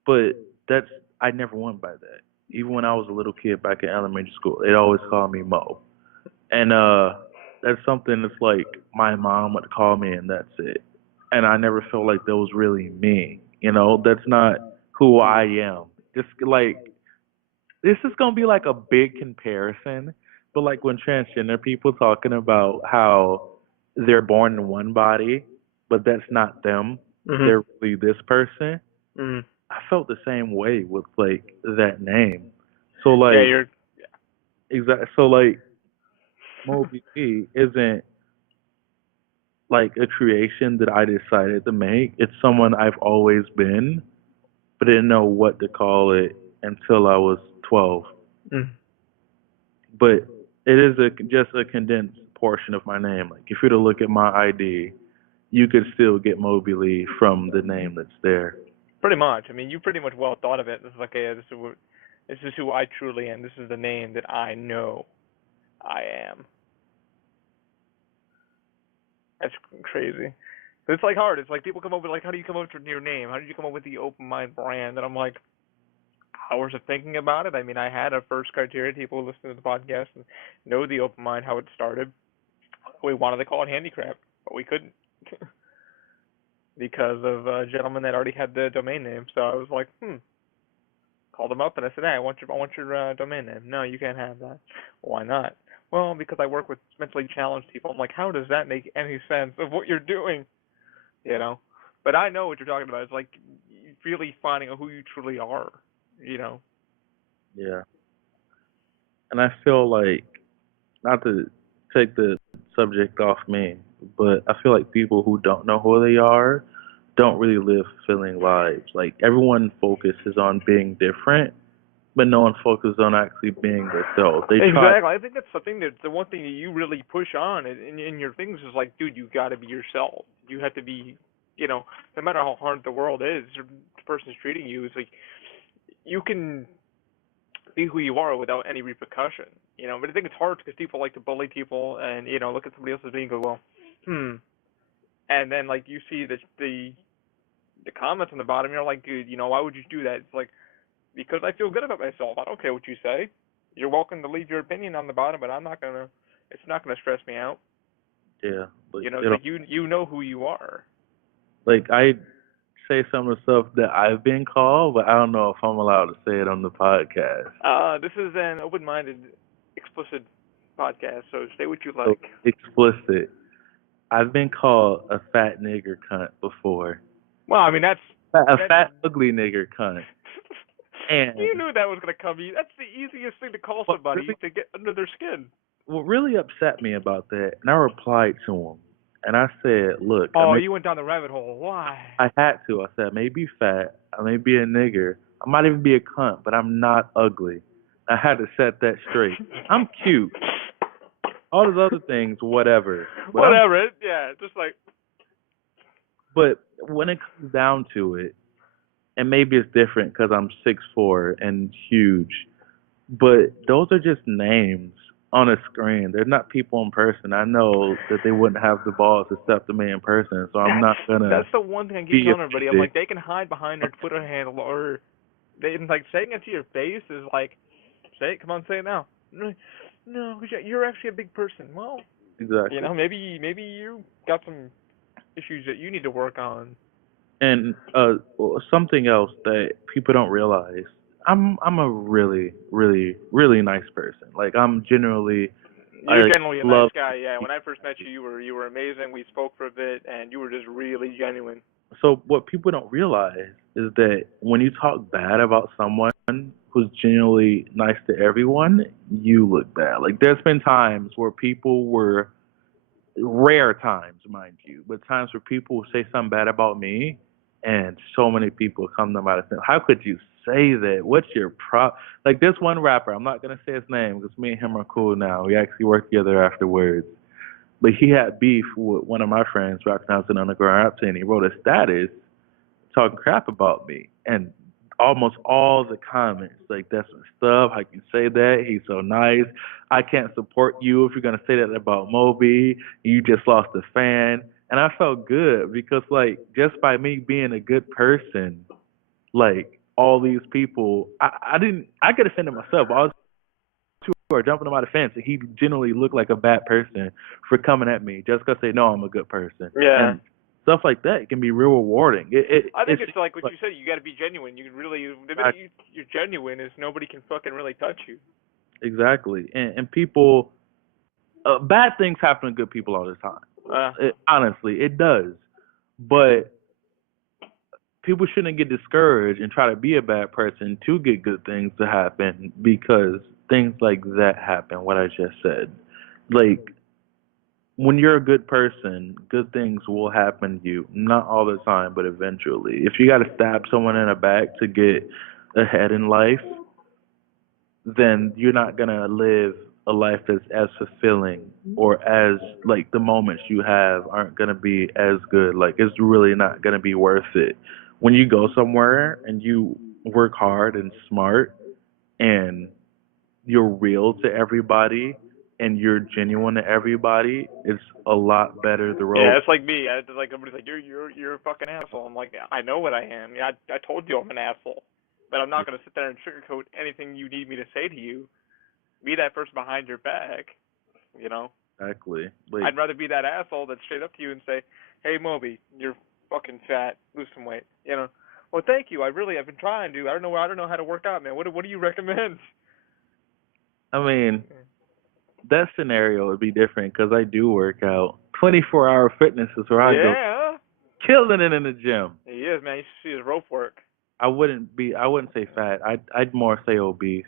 but that's I never went by that. Even when I was a little kid back in elementary school, they always called me Mo. And that's something that's like my mom would call me and that's it. And I never felt like that was really me. That's not who I am. Just like this is gonna be like a big comparison, but like when transgender people talking about how they're born in one body, but that's not them. Mhm. They're really this person. Mhm. I felt the same way with like that name. So Yeah, like you're. So like Moby P isn't like a creation that I decided to make. It's someone I've always been, but didn't know what to call it until I was 12. Mm. But it is just a condensed portion of my name. Like if you were to look at my ID, you could still get Moby Lee from the name that's there. Pretty much. I mean, you pretty much well thought of it. This is like, okay, this is who I truly am. This is the name that I know I am. That's crazy. It's like hard. It's like people come up with like, how do you come up with your name? How did you come up with the open mind brand? And I'm like, hours of thinking about it. I mean, I had a first criteria. People listen to the podcast and know the open mind, how it started. We wanted to call it handicraft, but we couldn't because of a gentleman that already had the domain name. So I was like, called him up and I said, hey, I want your domain name. No, you can't have that. Why not? Well, because I work with mentally challenged people. I'm like, how does that make any sense of what you're doing? You know. But I know what you're talking about. It's like really finding out who you truly are. You know. Yeah. And I feel like, not to take the subject off me, but I feel like people who don't know who they are don't really live fulfilling lives. Like everyone focuses on being different, but no one focuses on actually being themselves. They try. Exactly. I think that's something that the one thing that you really push on in your things is like, dude, you got to be yourself. You have to be, no matter how hard the world is, or the person's treating you, it's like you can be who you are without any repercussion. But I think it's hard because people like to bully people and look at somebody else's being and go, well, and then like you see the comments on the bottom, you're like, dude, why would you do that? It's like because I feel good about myself. I don't care what you say. You're welcome to leave your opinion on the bottom, but I'm not gonna. It's not gonna stress me out. Yeah, like You know, they it's don't like you know who you are. like I say some of the stuff that I've been called, but I don't know if I'm allowed to say it on the podcast. This is an open-minded, explicit podcast, so say what you So like. explicit. I've been called a fat nigger cunt before. Well, I mean A that. fat ugly nigger cunt. You And knew that was gonna come. That's the easiest thing to call what somebody really to get under their skin. what really upset me about that, and I replied to him, and I said, "Look, Oh, you went down the rabbit hole. Why? I had to. I said, I may be fat, I may be a nigger, I might even be a cunt, but I'm not ugly." I had to set that straight. I'm cute. All those other things, whatever. But Whatever. Yeah, just like but when it comes down to it, and maybe it's different because I'm 6'4" and huge, but those are just names on a screen. They're not people in person. I know that they wouldn't have the balls to accept me in person, so I'm that's not gonna that's the one thing I keep be telling everybody. I'm offended. like, they can hide behind their Twitter handle, or they like saying it to your face is like, say it. Come on, say it now. No, because you're actually a big person. Well, Exactly. maybe you got some issues that you need to work on. And something else that people don't realize, I'm a really, really, really nice person. Like I'm generally, You're I generally a nice love guy. Yeah, when I first met you, you were amazing. We spoke for a bit, and you were just really genuine. so what people don't realize is that when you talk bad about someone who's genuinely nice to everyone, you look bad. Like there's been times where people were, rare times, mind you, but times where people will say something bad about me, and so many people come to my defense. How could you say that? What's your Like this one rapper, I'm not gonna say his name because me and him are cool now. We actually work together afterwards. But he had beef with one of my friends back when I was in underground rap scene. He wrote a status talking crap about me, and almost all the comments like, "That's my stuff. How can you say that? He's so nice. I can't support you if you're gonna say that about Moby. You just lost a fan." And I felt good because like just by me being a good person, like all these people, I could offend myself. All two are jumping on my defense, and he generally looked like a bad person for coming at me just because they know I'm a good person. Yeah. And stuff like that can be real rewarding. I think It's it's like what like you said. You got to be genuine. You can really, the I, minute you're genuine, is nobody can fucking really touch you. exactly, and people, bad things happen to good people all the time. Uh, Honestly, it does. But people shouldn't get discouraged and try to be a bad person to get good things to happen because things like that happen. What I just said, like when you're a good person, good things will happen to you. Not all the time, but eventually. If you got to stab someone in the back to get ahead in life, then you're not gonna live a life that's as fulfilling, or as like the moments you have aren't gonna be as good. Like it's really not gonna be worth it. When you go somewhere and you work hard and smart and you're real to everybody and you're genuine to everybody, it's a lot better the road. yeah, it's like me. It's like everybody's like, you're a fucking asshole. I'm like, I know what I am. Yeah, I told you I'm an asshole, but I'm not gonna sit there and sugarcoat anything you need me to say to you. Be that person behind your back. You know, Exactly. Like I'd rather be that asshole that's straight up to you and say, hey Moby, you're fucking fat. Lose some weight. You know. Well, thank you. I've been trying to. I don't know how to work out, man. What do you recommend? I mean, that scenario would be different because I do work out. 24-hour fitness is where I go, Yeah, killing it in the gym. he is, man. You should see his rope work. I wouldn't say fat. I'd more say obese.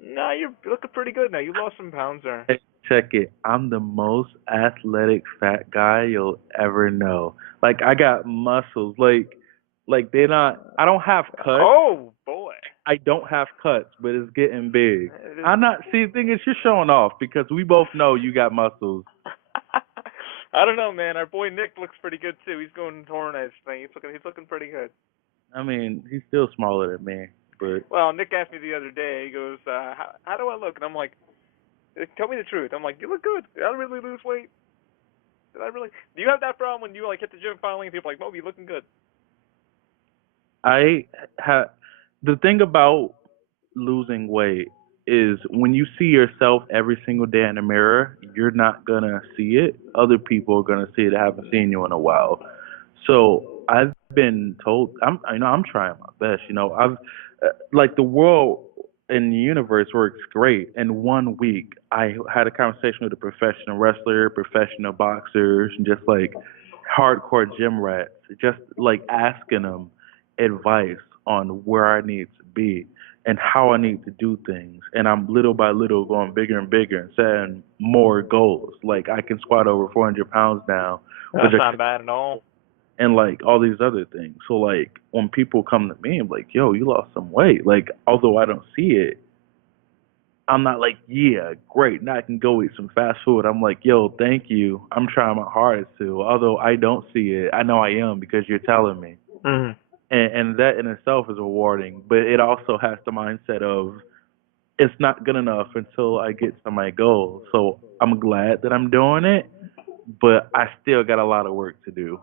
Nah, you're looking pretty good now. You lost some pounds there. Hey, check it. I'm the most athletic fat guy you'll ever know. Like I got muscles. Like they're not. I don't have cuts. Oh boy. I don't have cuts, but it's getting big. It is. I'm not. See, the thing is, you're showing off because we both know you got muscles. I don't know, man. Our boy Nick looks pretty good too. He's going torn his thing. He's looking pretty good. I mean, he's still smaller than me, but Well, Nick asked me the other day. He goes, how do I look?" And I'm like, "Tell me the truth." I'm like, "You look good. Did I really lose weight? Did I really?" Do you have that problem when you like hit the gym finally and people are like, "Moby, you looking good"? I have the thing about losing weight is when you see yourself every single day in the mirror, you're not gonna see it. Other people are gonna see it that haven't seen you in a while. So I've been told I'm trying my best. I've like the world and the universe works great. In 1 week, I had a conversation with a professional wrestler, professional boxers, and just like hardcore gym rats, just like asking them advice on where I need to be and how I need to do things. And I'm little by little going bigger and bigger and setting more goals. Like I can squat over 400 pounds now, which That's not bad at all. and like all these other things. So like when people come to me, I'm like, yo, you lost some weight. Like although I don't see it, I'm not like, yeah, great. Now I can go eat some fast food. I'm like, yo, thank you. I'm trying my hardest to. Although I don't see it, I know I am because you're telling me. Hmm. And that in itself is rewarding. But it also has the mindset of it's not good enough until I get to my goal. So I'm glad that I'm doing it, but I still got a lot of work to do.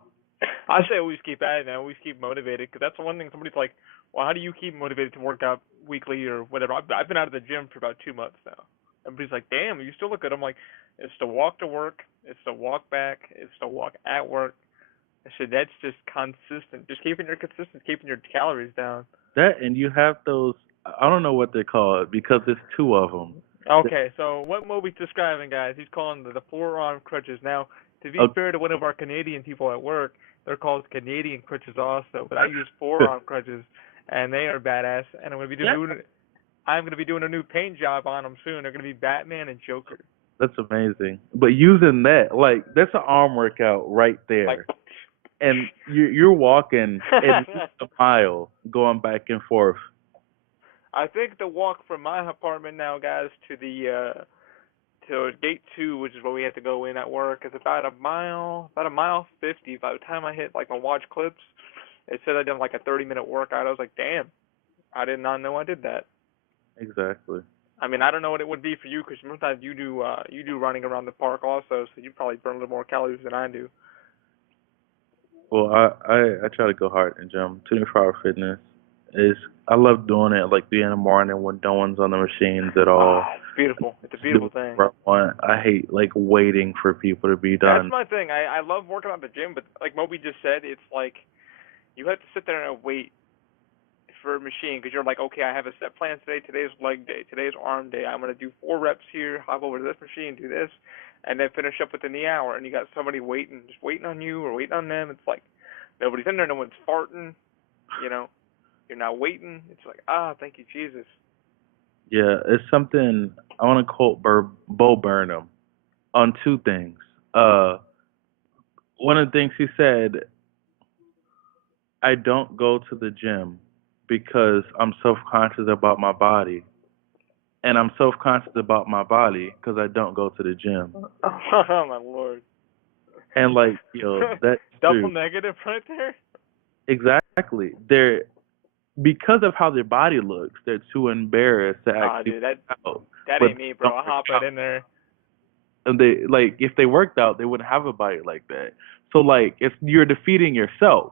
I say always keep at it, man. Always keep motivated, because that's the one thing somebody's like, well, how do you keep motivated to work out weekly or whatever? I've been out of the gym for about 2 months now. Everybody's like, damn, you still look good. I'm like, it's to walk to work, it's to walk back, it's to walk at work. I said that's just consistent. Just keeping your consistent, keeping your calories down. That and you have those. I don't know what they're called because there's two of them. Okay, so what Moby's describing, guys, he's calling the forearm crutches. Now, to be fair to one of our Canadian people at work, they're called Canadian crutches also, but I use forearm crutches, and they are badass. And I'm gonna be doing a new paint job on them soon. They're gonna be Batman and Joker. That's amazing. But using that, like, that's an arm workout right Like, there. And you're walking at least a mile going back and forth. I think the walk from my apartment now, guys, to the to gate 2, which is where we have to go in at work, is about a mile 50. By the time I hit like my watch clips, it said I done like a 30-minute workout. I was like, damn, I did not know I did that. Exactly. I mean, I don't know what it would be for you, because sometimes you do running around the park also, so you probably burn a little more calories than I do. Well, I try to go hard in the gym. 24-hour fitness is I love doing it like being in the morning when no one's on the machines at all. It's beautiful. It's a beautiful thing. I hate like waiting for people to be That's done. my thing. I love working out at the gym, but like Moby just said, it's like you have to sit there and wait for a machine, because you're like, okay, I have a set plan today. Today's leg day. Today's arm day. I'm gonna do 4 reps here. Hop over to this machine, do this, and then finish up within the hour. And you got somebody just waiting on you or waiting on them. It's like nobody's in there. No one's farting. You know, you're not waiting. It's like, thank you, Jesus. Yeah, it's something I want to quote Bo Burnham on two things. One of the things he said, I don't go to the gym because I'm self-conscious about my body, and I'm self-conscious about my body because I don't go to the gym. Oh my Lord. And like, that's double true. negative right there. Exactly. They're because of how their body looks, they're too embarrassed to actually Dude, work out. that But ain't me, bro. don't I'll work hop right out. in there. And they like if they worked out, they wouldn't have a body like that. So like, if you're defeating yourself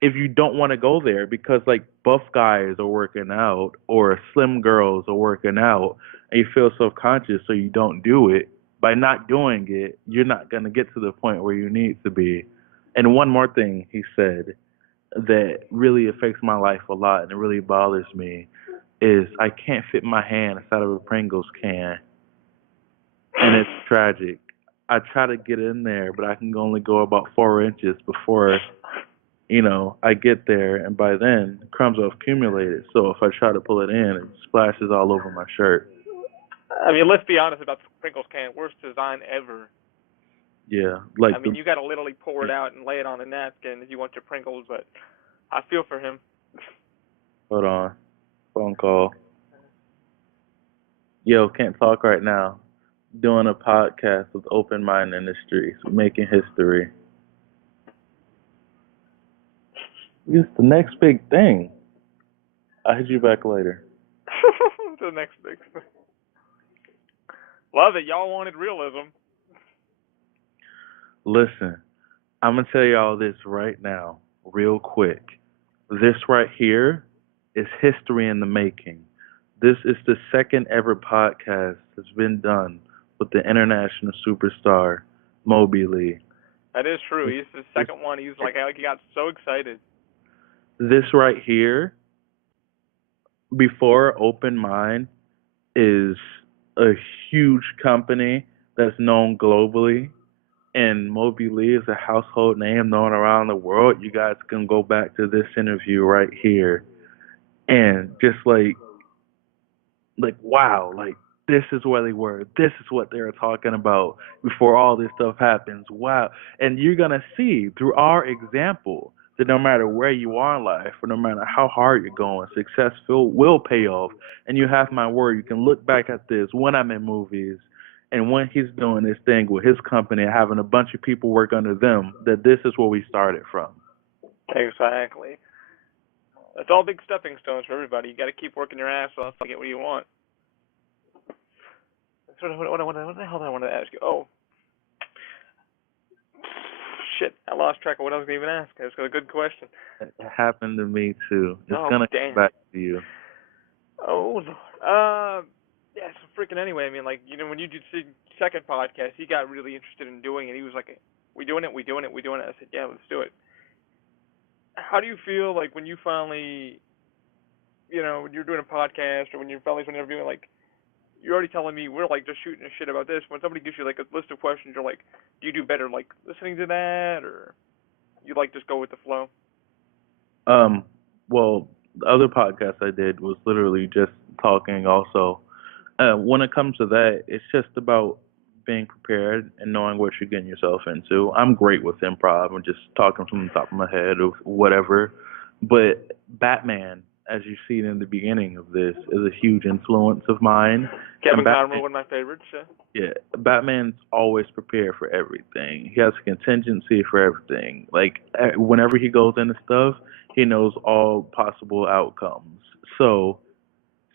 if you don't want to go there because like buff guys are working out or slim girls are working out and you feel self-conscious so you don't do it. By not doing it, you're not going to get to the point where you need to be. And one more thing he said that really affects my life a lot and it really bothers me is I can't fit my hand inside of a Pringles can, and it's tragic. I try to get in there, but I can only go about 4 inches before I get there, and by then crumbs have accumulated. So if I try to pull it in, it splashes all over my shirt. I mean, let's be honest about the Pringles can. Worst design ever. Yeah, like I mean, you got to literally pour it out and lay it on a napkin if you want your Pringles. But I feel for him. Hold on, phone call. Yo, can't talk right now. Doing a podcast with Open Mind Industries, making history. It's the next big thing. I'll hit you back later. The next big thing. Love it. Y'all wanted realism. Listen, I'm going to tell y'all this right now, real quick. This right here is history in the making. This is the second ever podcast that's been done with the international superstar Moby Ley. That is true. This, He's the this, second one. He's like he got so excited. this right here, before Open Mind, is a huge company that's known globally, and Moby Ley is a household name known around the world. You guys can go back to this interview right here and just wow, like this is where they were. This is what they were talking about before all this stuff happens. Wow. And you're gonna see through our example that no matter where you are in life or no matter how hard you're going, success will pay off. And you have my word, you can look back at this when I'm in movies and when he's doing this thing with his company, having a bunch of people work under them, that this is where we started from. Exactly. It's all big stepping stones for everybody. You got to keep working your ass off to get what you want. What the hell did I want to ask you? Oh, shit. I lost track of what I was going to even ask. That's a good question. It happened to me too. It's gonna come damn. back to you. Oh, Lord. Yeah, so freaking anyway, I mean, like, when you did the second podcast, he got really interested in doing it. He was like, we doing it, we doing it, we doing it. I said, yeah, let's do it. How do you feel, like, when you finally, when you're doing a podcast or when you're finally interviewing, like, you're already telling me we're, like, just shooting a shit about this. When somebody gives you, like, a list of questions, you're like, do you do better, like, listening to that, or you, like, just go with the flow? Well, the other podcast I did was literally just talking also. When it comes to that, it's just about being prepared and knowing what you're getting yourself into. I'm great with improv and just talking from the top of my head or whatever. But Batman, as you see in the beginning of this, is a huge influence of mine. Kevin Conroy, one of my favorites. Yeah, Batman's always prepared for everything. He has a contingency for everything. Like whenever he goes into stuff, he knows all possible outcomes. So,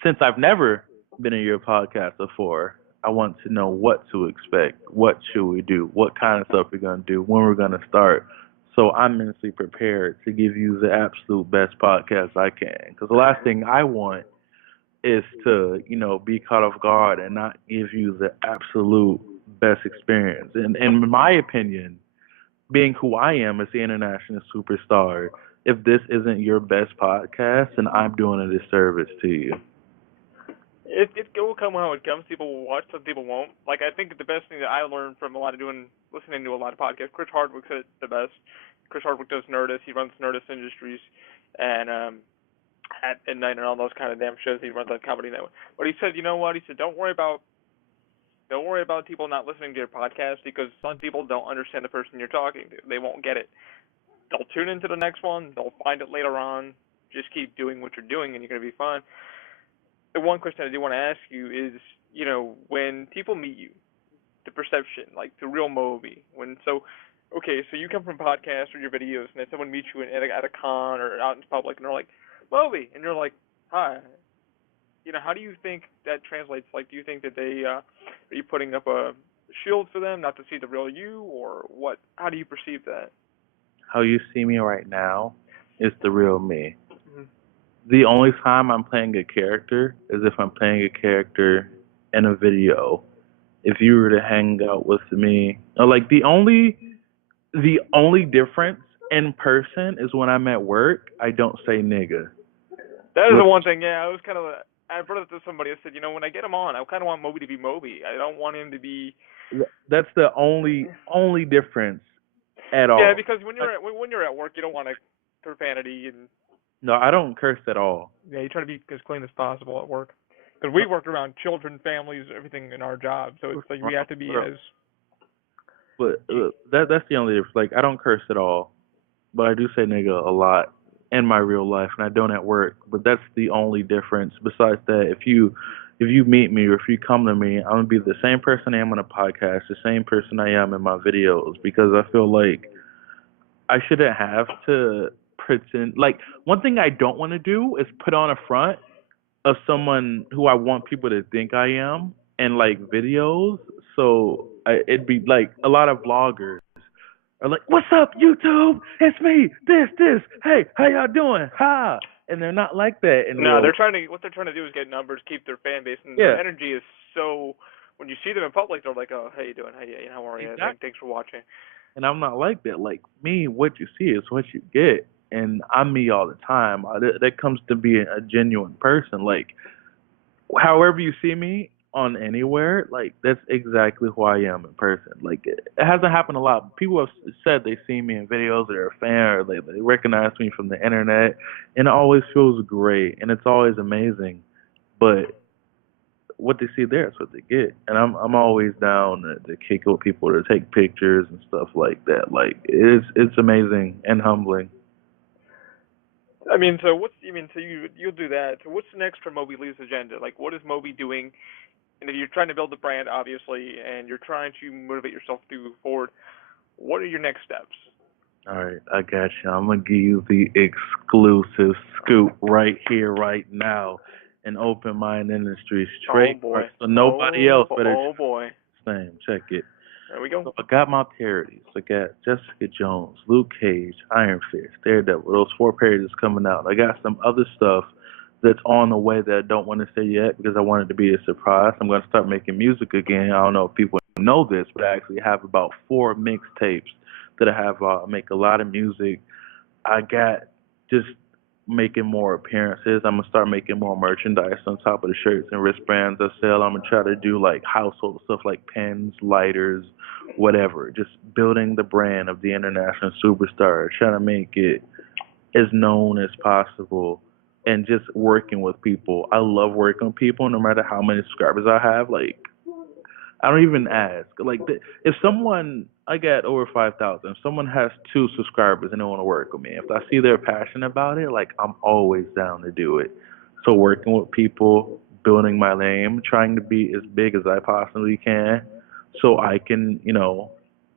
since I've never been in your podcast before, I want to know what to expect. What should we do? What kind of stuff we're gonna do? When we're gonna start? So I'm mentally prepared to give you the absolute best podcast I can. Because the last thing I want is to, be caught off guard and not give you the absolute best experience. And in my opinion, being who I am as the international superstar, if this isn't your best podcast, then I'm doing a disservice to you. It will come how it comes. People will watch, some people won't. Like, I think the best thing that I learned from listening to a lot of podcasts, Chris Hardwick said it the best. Chris Hardwick does Nerdist. He runs Nerdist Industries, and at Midnight and all those kind of damn shows. He runs that comedy network. But he said, you know what? He said, don't worry about people not listening to your podcast, because some people don't understand the person you're talking to. They won't get it. They'll tune into the next one. They'll find it later on. Just keep doing what you're doing, and you're going to be fine. The one question I do want to ask you is, when people meet you, the perception, like the real Moby, so you come from podcasts or your videos, and then someone meets you at a con or out in public, and they're like, Moby, and you're like, hi. How do you think that translates? Like, do you think that they, are you putting up a shield for them not to see the real you, or what? How do you perceive that? How you see me right now is the real me. Mm-hmm. The only time I'm playing a character is if I'm playing a character in a video. If you were to hang out with me, like the only difference in person is when I'm at work, I don't say nigga. That is the one thing. Yeah, I brought it to somebody. I said, when I get him on, I kind of want Moby to be Moby. I don't want him to be. That's the only difference at all. Yeah, because when you're at work, you don't want to profanity and. No, I don't curse at all. Yeah, you try to be as clean as possible at work. Because we work around children, families, everything in our job, so it's like we have to be as. But that's the only difference. Like, I don't curse at all, but I do say nigga a lot in my real life, and I don't at work. But that's the only difference. Besides that, if you meet me or if you come to me, I'm gonna be the same person I am on a podcast, the same person I am in my videos, because I feel like I shouldn't have to pretend. Like, one thing I don't want to do is put on a front of someone who I want people to think I am in like videos. So it'd be like a lot of vloggers are like, "What's up, YouTube? It's me. This. Hey, how y'all doing? Ha!" and they're not like that in No, real. what they're trying to do is get numbers, keep their fan base, and their Yeah, energy is so. When you see them in public, they're like, "Oh, how you doing? How are you? exactly. Thanks for watching." And I'm not like that. Like me, what you see is what you get, and I'm me all the time. That comes to being a genuine person. Like however you see me on anywhere, like that's exactly who I am in person. Like it hasn't happened a lot. People have said they see me in videos, they're a fan, or they recognize me from the internet, and it always feels great, and it's always amazing. But what they see there is what they get, and I'm always down to kick with people, to take pictures and stuff like that. Like it's amazing and humbling. I mean, so what's you mean? So you'll do that. So what's next for Moby Lee's agenda? Like, what is Moby doing? And if you're trying to build the brand, obviously, and you're trying to motivate yourself to move forward, what are your next steps? All right, I got you. I'm gonna give you the exclusive scoop right here, right now. An open mind industry Oh trademark, boy. so nobody else better Oh boy. same. Check it. There we go. So I got my parodies. I got Jessica Jones, Luke Cage, Iron Fist, Daredevil. Those four parodies coming out. I got some other stuff that's on the way that I don't want to say yet because I want it to be a surprise. I'm going to start making music again. I don't know if people know this, but I actually have about four mixtapes that I have. Make a lot of music. I got just making more appearances. I'm gonna start making more merchandise on top of the shirts and wristbands I sell. I'm gonna try to do like household stuff like pens, lighters, whatever. Just building the brand of the international superstar, trying to make it as known as possible, and just working with people. I love working with people, no matter how many subscribers I have. Like I don't even ask. Like, if someone, I got over 5,000. If someone has two subscribers and they want to work with me, if I see they're passionate about it, like, I'm always down to do it. So, working with people, building my name, trying to be as big as I possibly can so I can,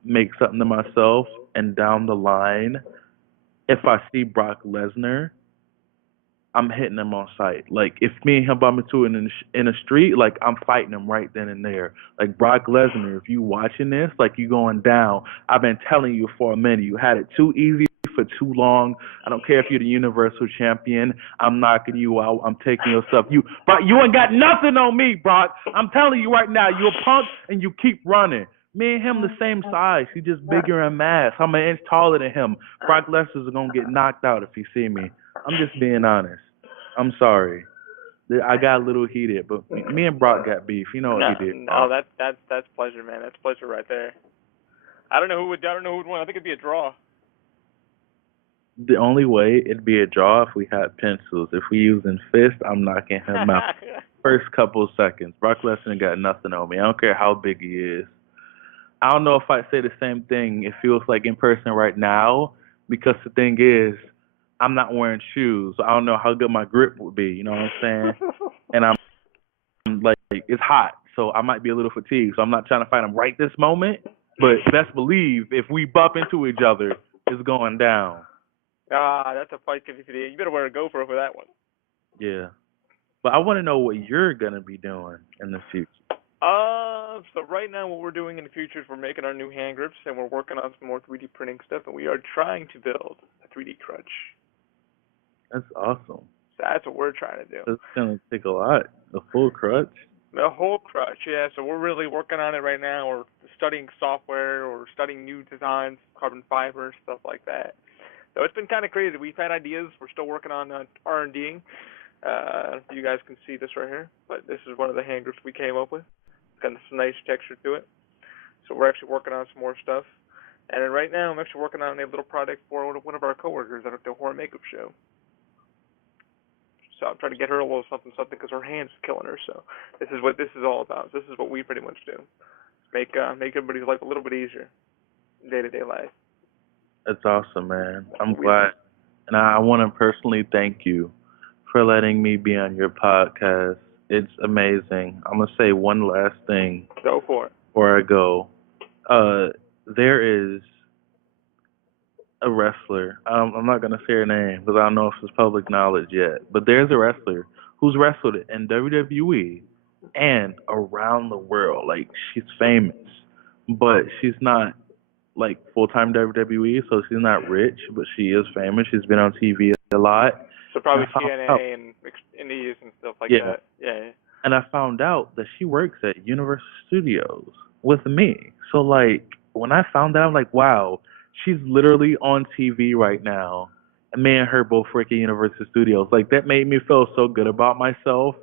make something to myself. And down the line, if I see Brock Lesnar, I'm hitting him on sight. Like if me and him bump into it in the street, like I'm fighting him right then and there. Like Brock Lesnar, if you watching this, like you going down. I've been telling you for a minute. You had it too easy for too long. I don't care if you're the Universal Champion. I'm knocking you out. I'm taking your stuff. Brock, you ain't got nothing on me, Brock. I'm telling you right now. You're a punk and you keep running. Me and him the same size. He just bigger in mass. I'm an inch taller than him. Brock Lesnar's gonna get knocked out if he see me. I'm just being honest. I'm sorry. I got a little heated, but me and Brock got beef. You know what No, he did no, wrong. that's pleasure, man. That's pleasure right there. I don't know who would win. I think it'd be a draw. The only way it'd be a draw if we had pencils. If we using fists, I'm knocking him out. First couple of seconds. Brock Lesnar got nothing on me. I don't care how big he is. I don't know if I say the same thing. It feels like in person right now because the thing is, I'm not wearing shoes. So I don't know how good my grip would be. You know what I'm saying? And I'm like, it's hot, so I might be a little fatigued. So I'm not trying to fight him right this moment. But best believe if we bump into each other, it's going down. That's a fight 50-50. You better wear a GoPro for that one. Yeah. But I want to know what you're gonna be doing in the future. So right now what we're doing in the future is we're making our new hand grips and we're working on some more 3D printing stuff and we are trying to build a 3D crutch. That's awesome. So that's what we're trying to do. That's gonna take a lot. A full crutch. The whole crutch, yeah. So we're really working on it right now. We're studying software or studying new designs, carbon fiber, stuff like that. So it's been kind of crazy. We've had ideas. We're still working on R&Ding. You guys can see this right here, but this is one of the hand grips we came up with. It's got some nice texture to it. So we're actually working on some more stuff. And then right now I'm actually working on a little project for one of our coworkers at the horror makeup show. So I'm trying to get her a little something because her hand's killing her. So this is what this is all about. This is what we pretty much do. Make everybody's life a little bit easier, day-to-day life. That's awesome, man. I'm glad. And I want to personally thank you for letting me be on your podcast. It's amazing. I'm going to say one last thing. Go for it. Before I go. There is a wrestler. I'm not going to say her name because I don't know if it's public knowledge yet. But there's a wrestler who's wrestled in WWE and around the world. Like, she's famous. But she's not like full time WWE, so she's not rich, but she is famous. She's been on TV a lot. So And probably I found out, TNA and Indies and stuff like yeah, that. Yeah. and I found out that she works at Universal Studios with me. So like when I found out, I'm like, wow, she's literally on TV right now. And me and her both work at Universal Studios. Like that made me feel so good about myself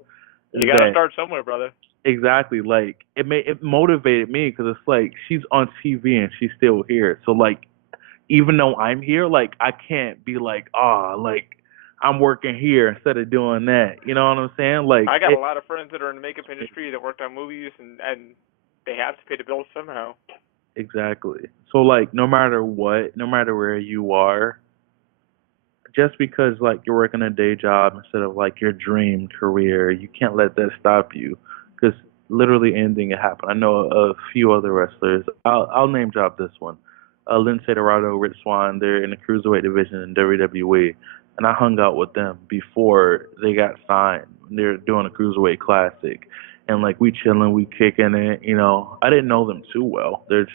You got to that start somewhere, brother. exactly like it motivated me because it's like she's on TV and she's still here. So like even though I'm here, like I can't be like, like I'm working here instead of doing that. You know what I'm saying? Like I got a it lot of friends that are in the makeup industry that worked on movies, and they have to pay the bills somehow. exactly. So like no matter what, no matter where you are, just because like you're working a day job instead of like your dream career, you can't let that stop you because literally anything can happen. I know a few other wrestlers. I'll name drop this one. Lindsay Dorado, Rich Swann. They're in the cruiserweight division in WWE, and I hung out with them before they got signed. They're doing a cruiserweight classic, and like we chilling, we kicking it. You know, I didn't know them too well. They're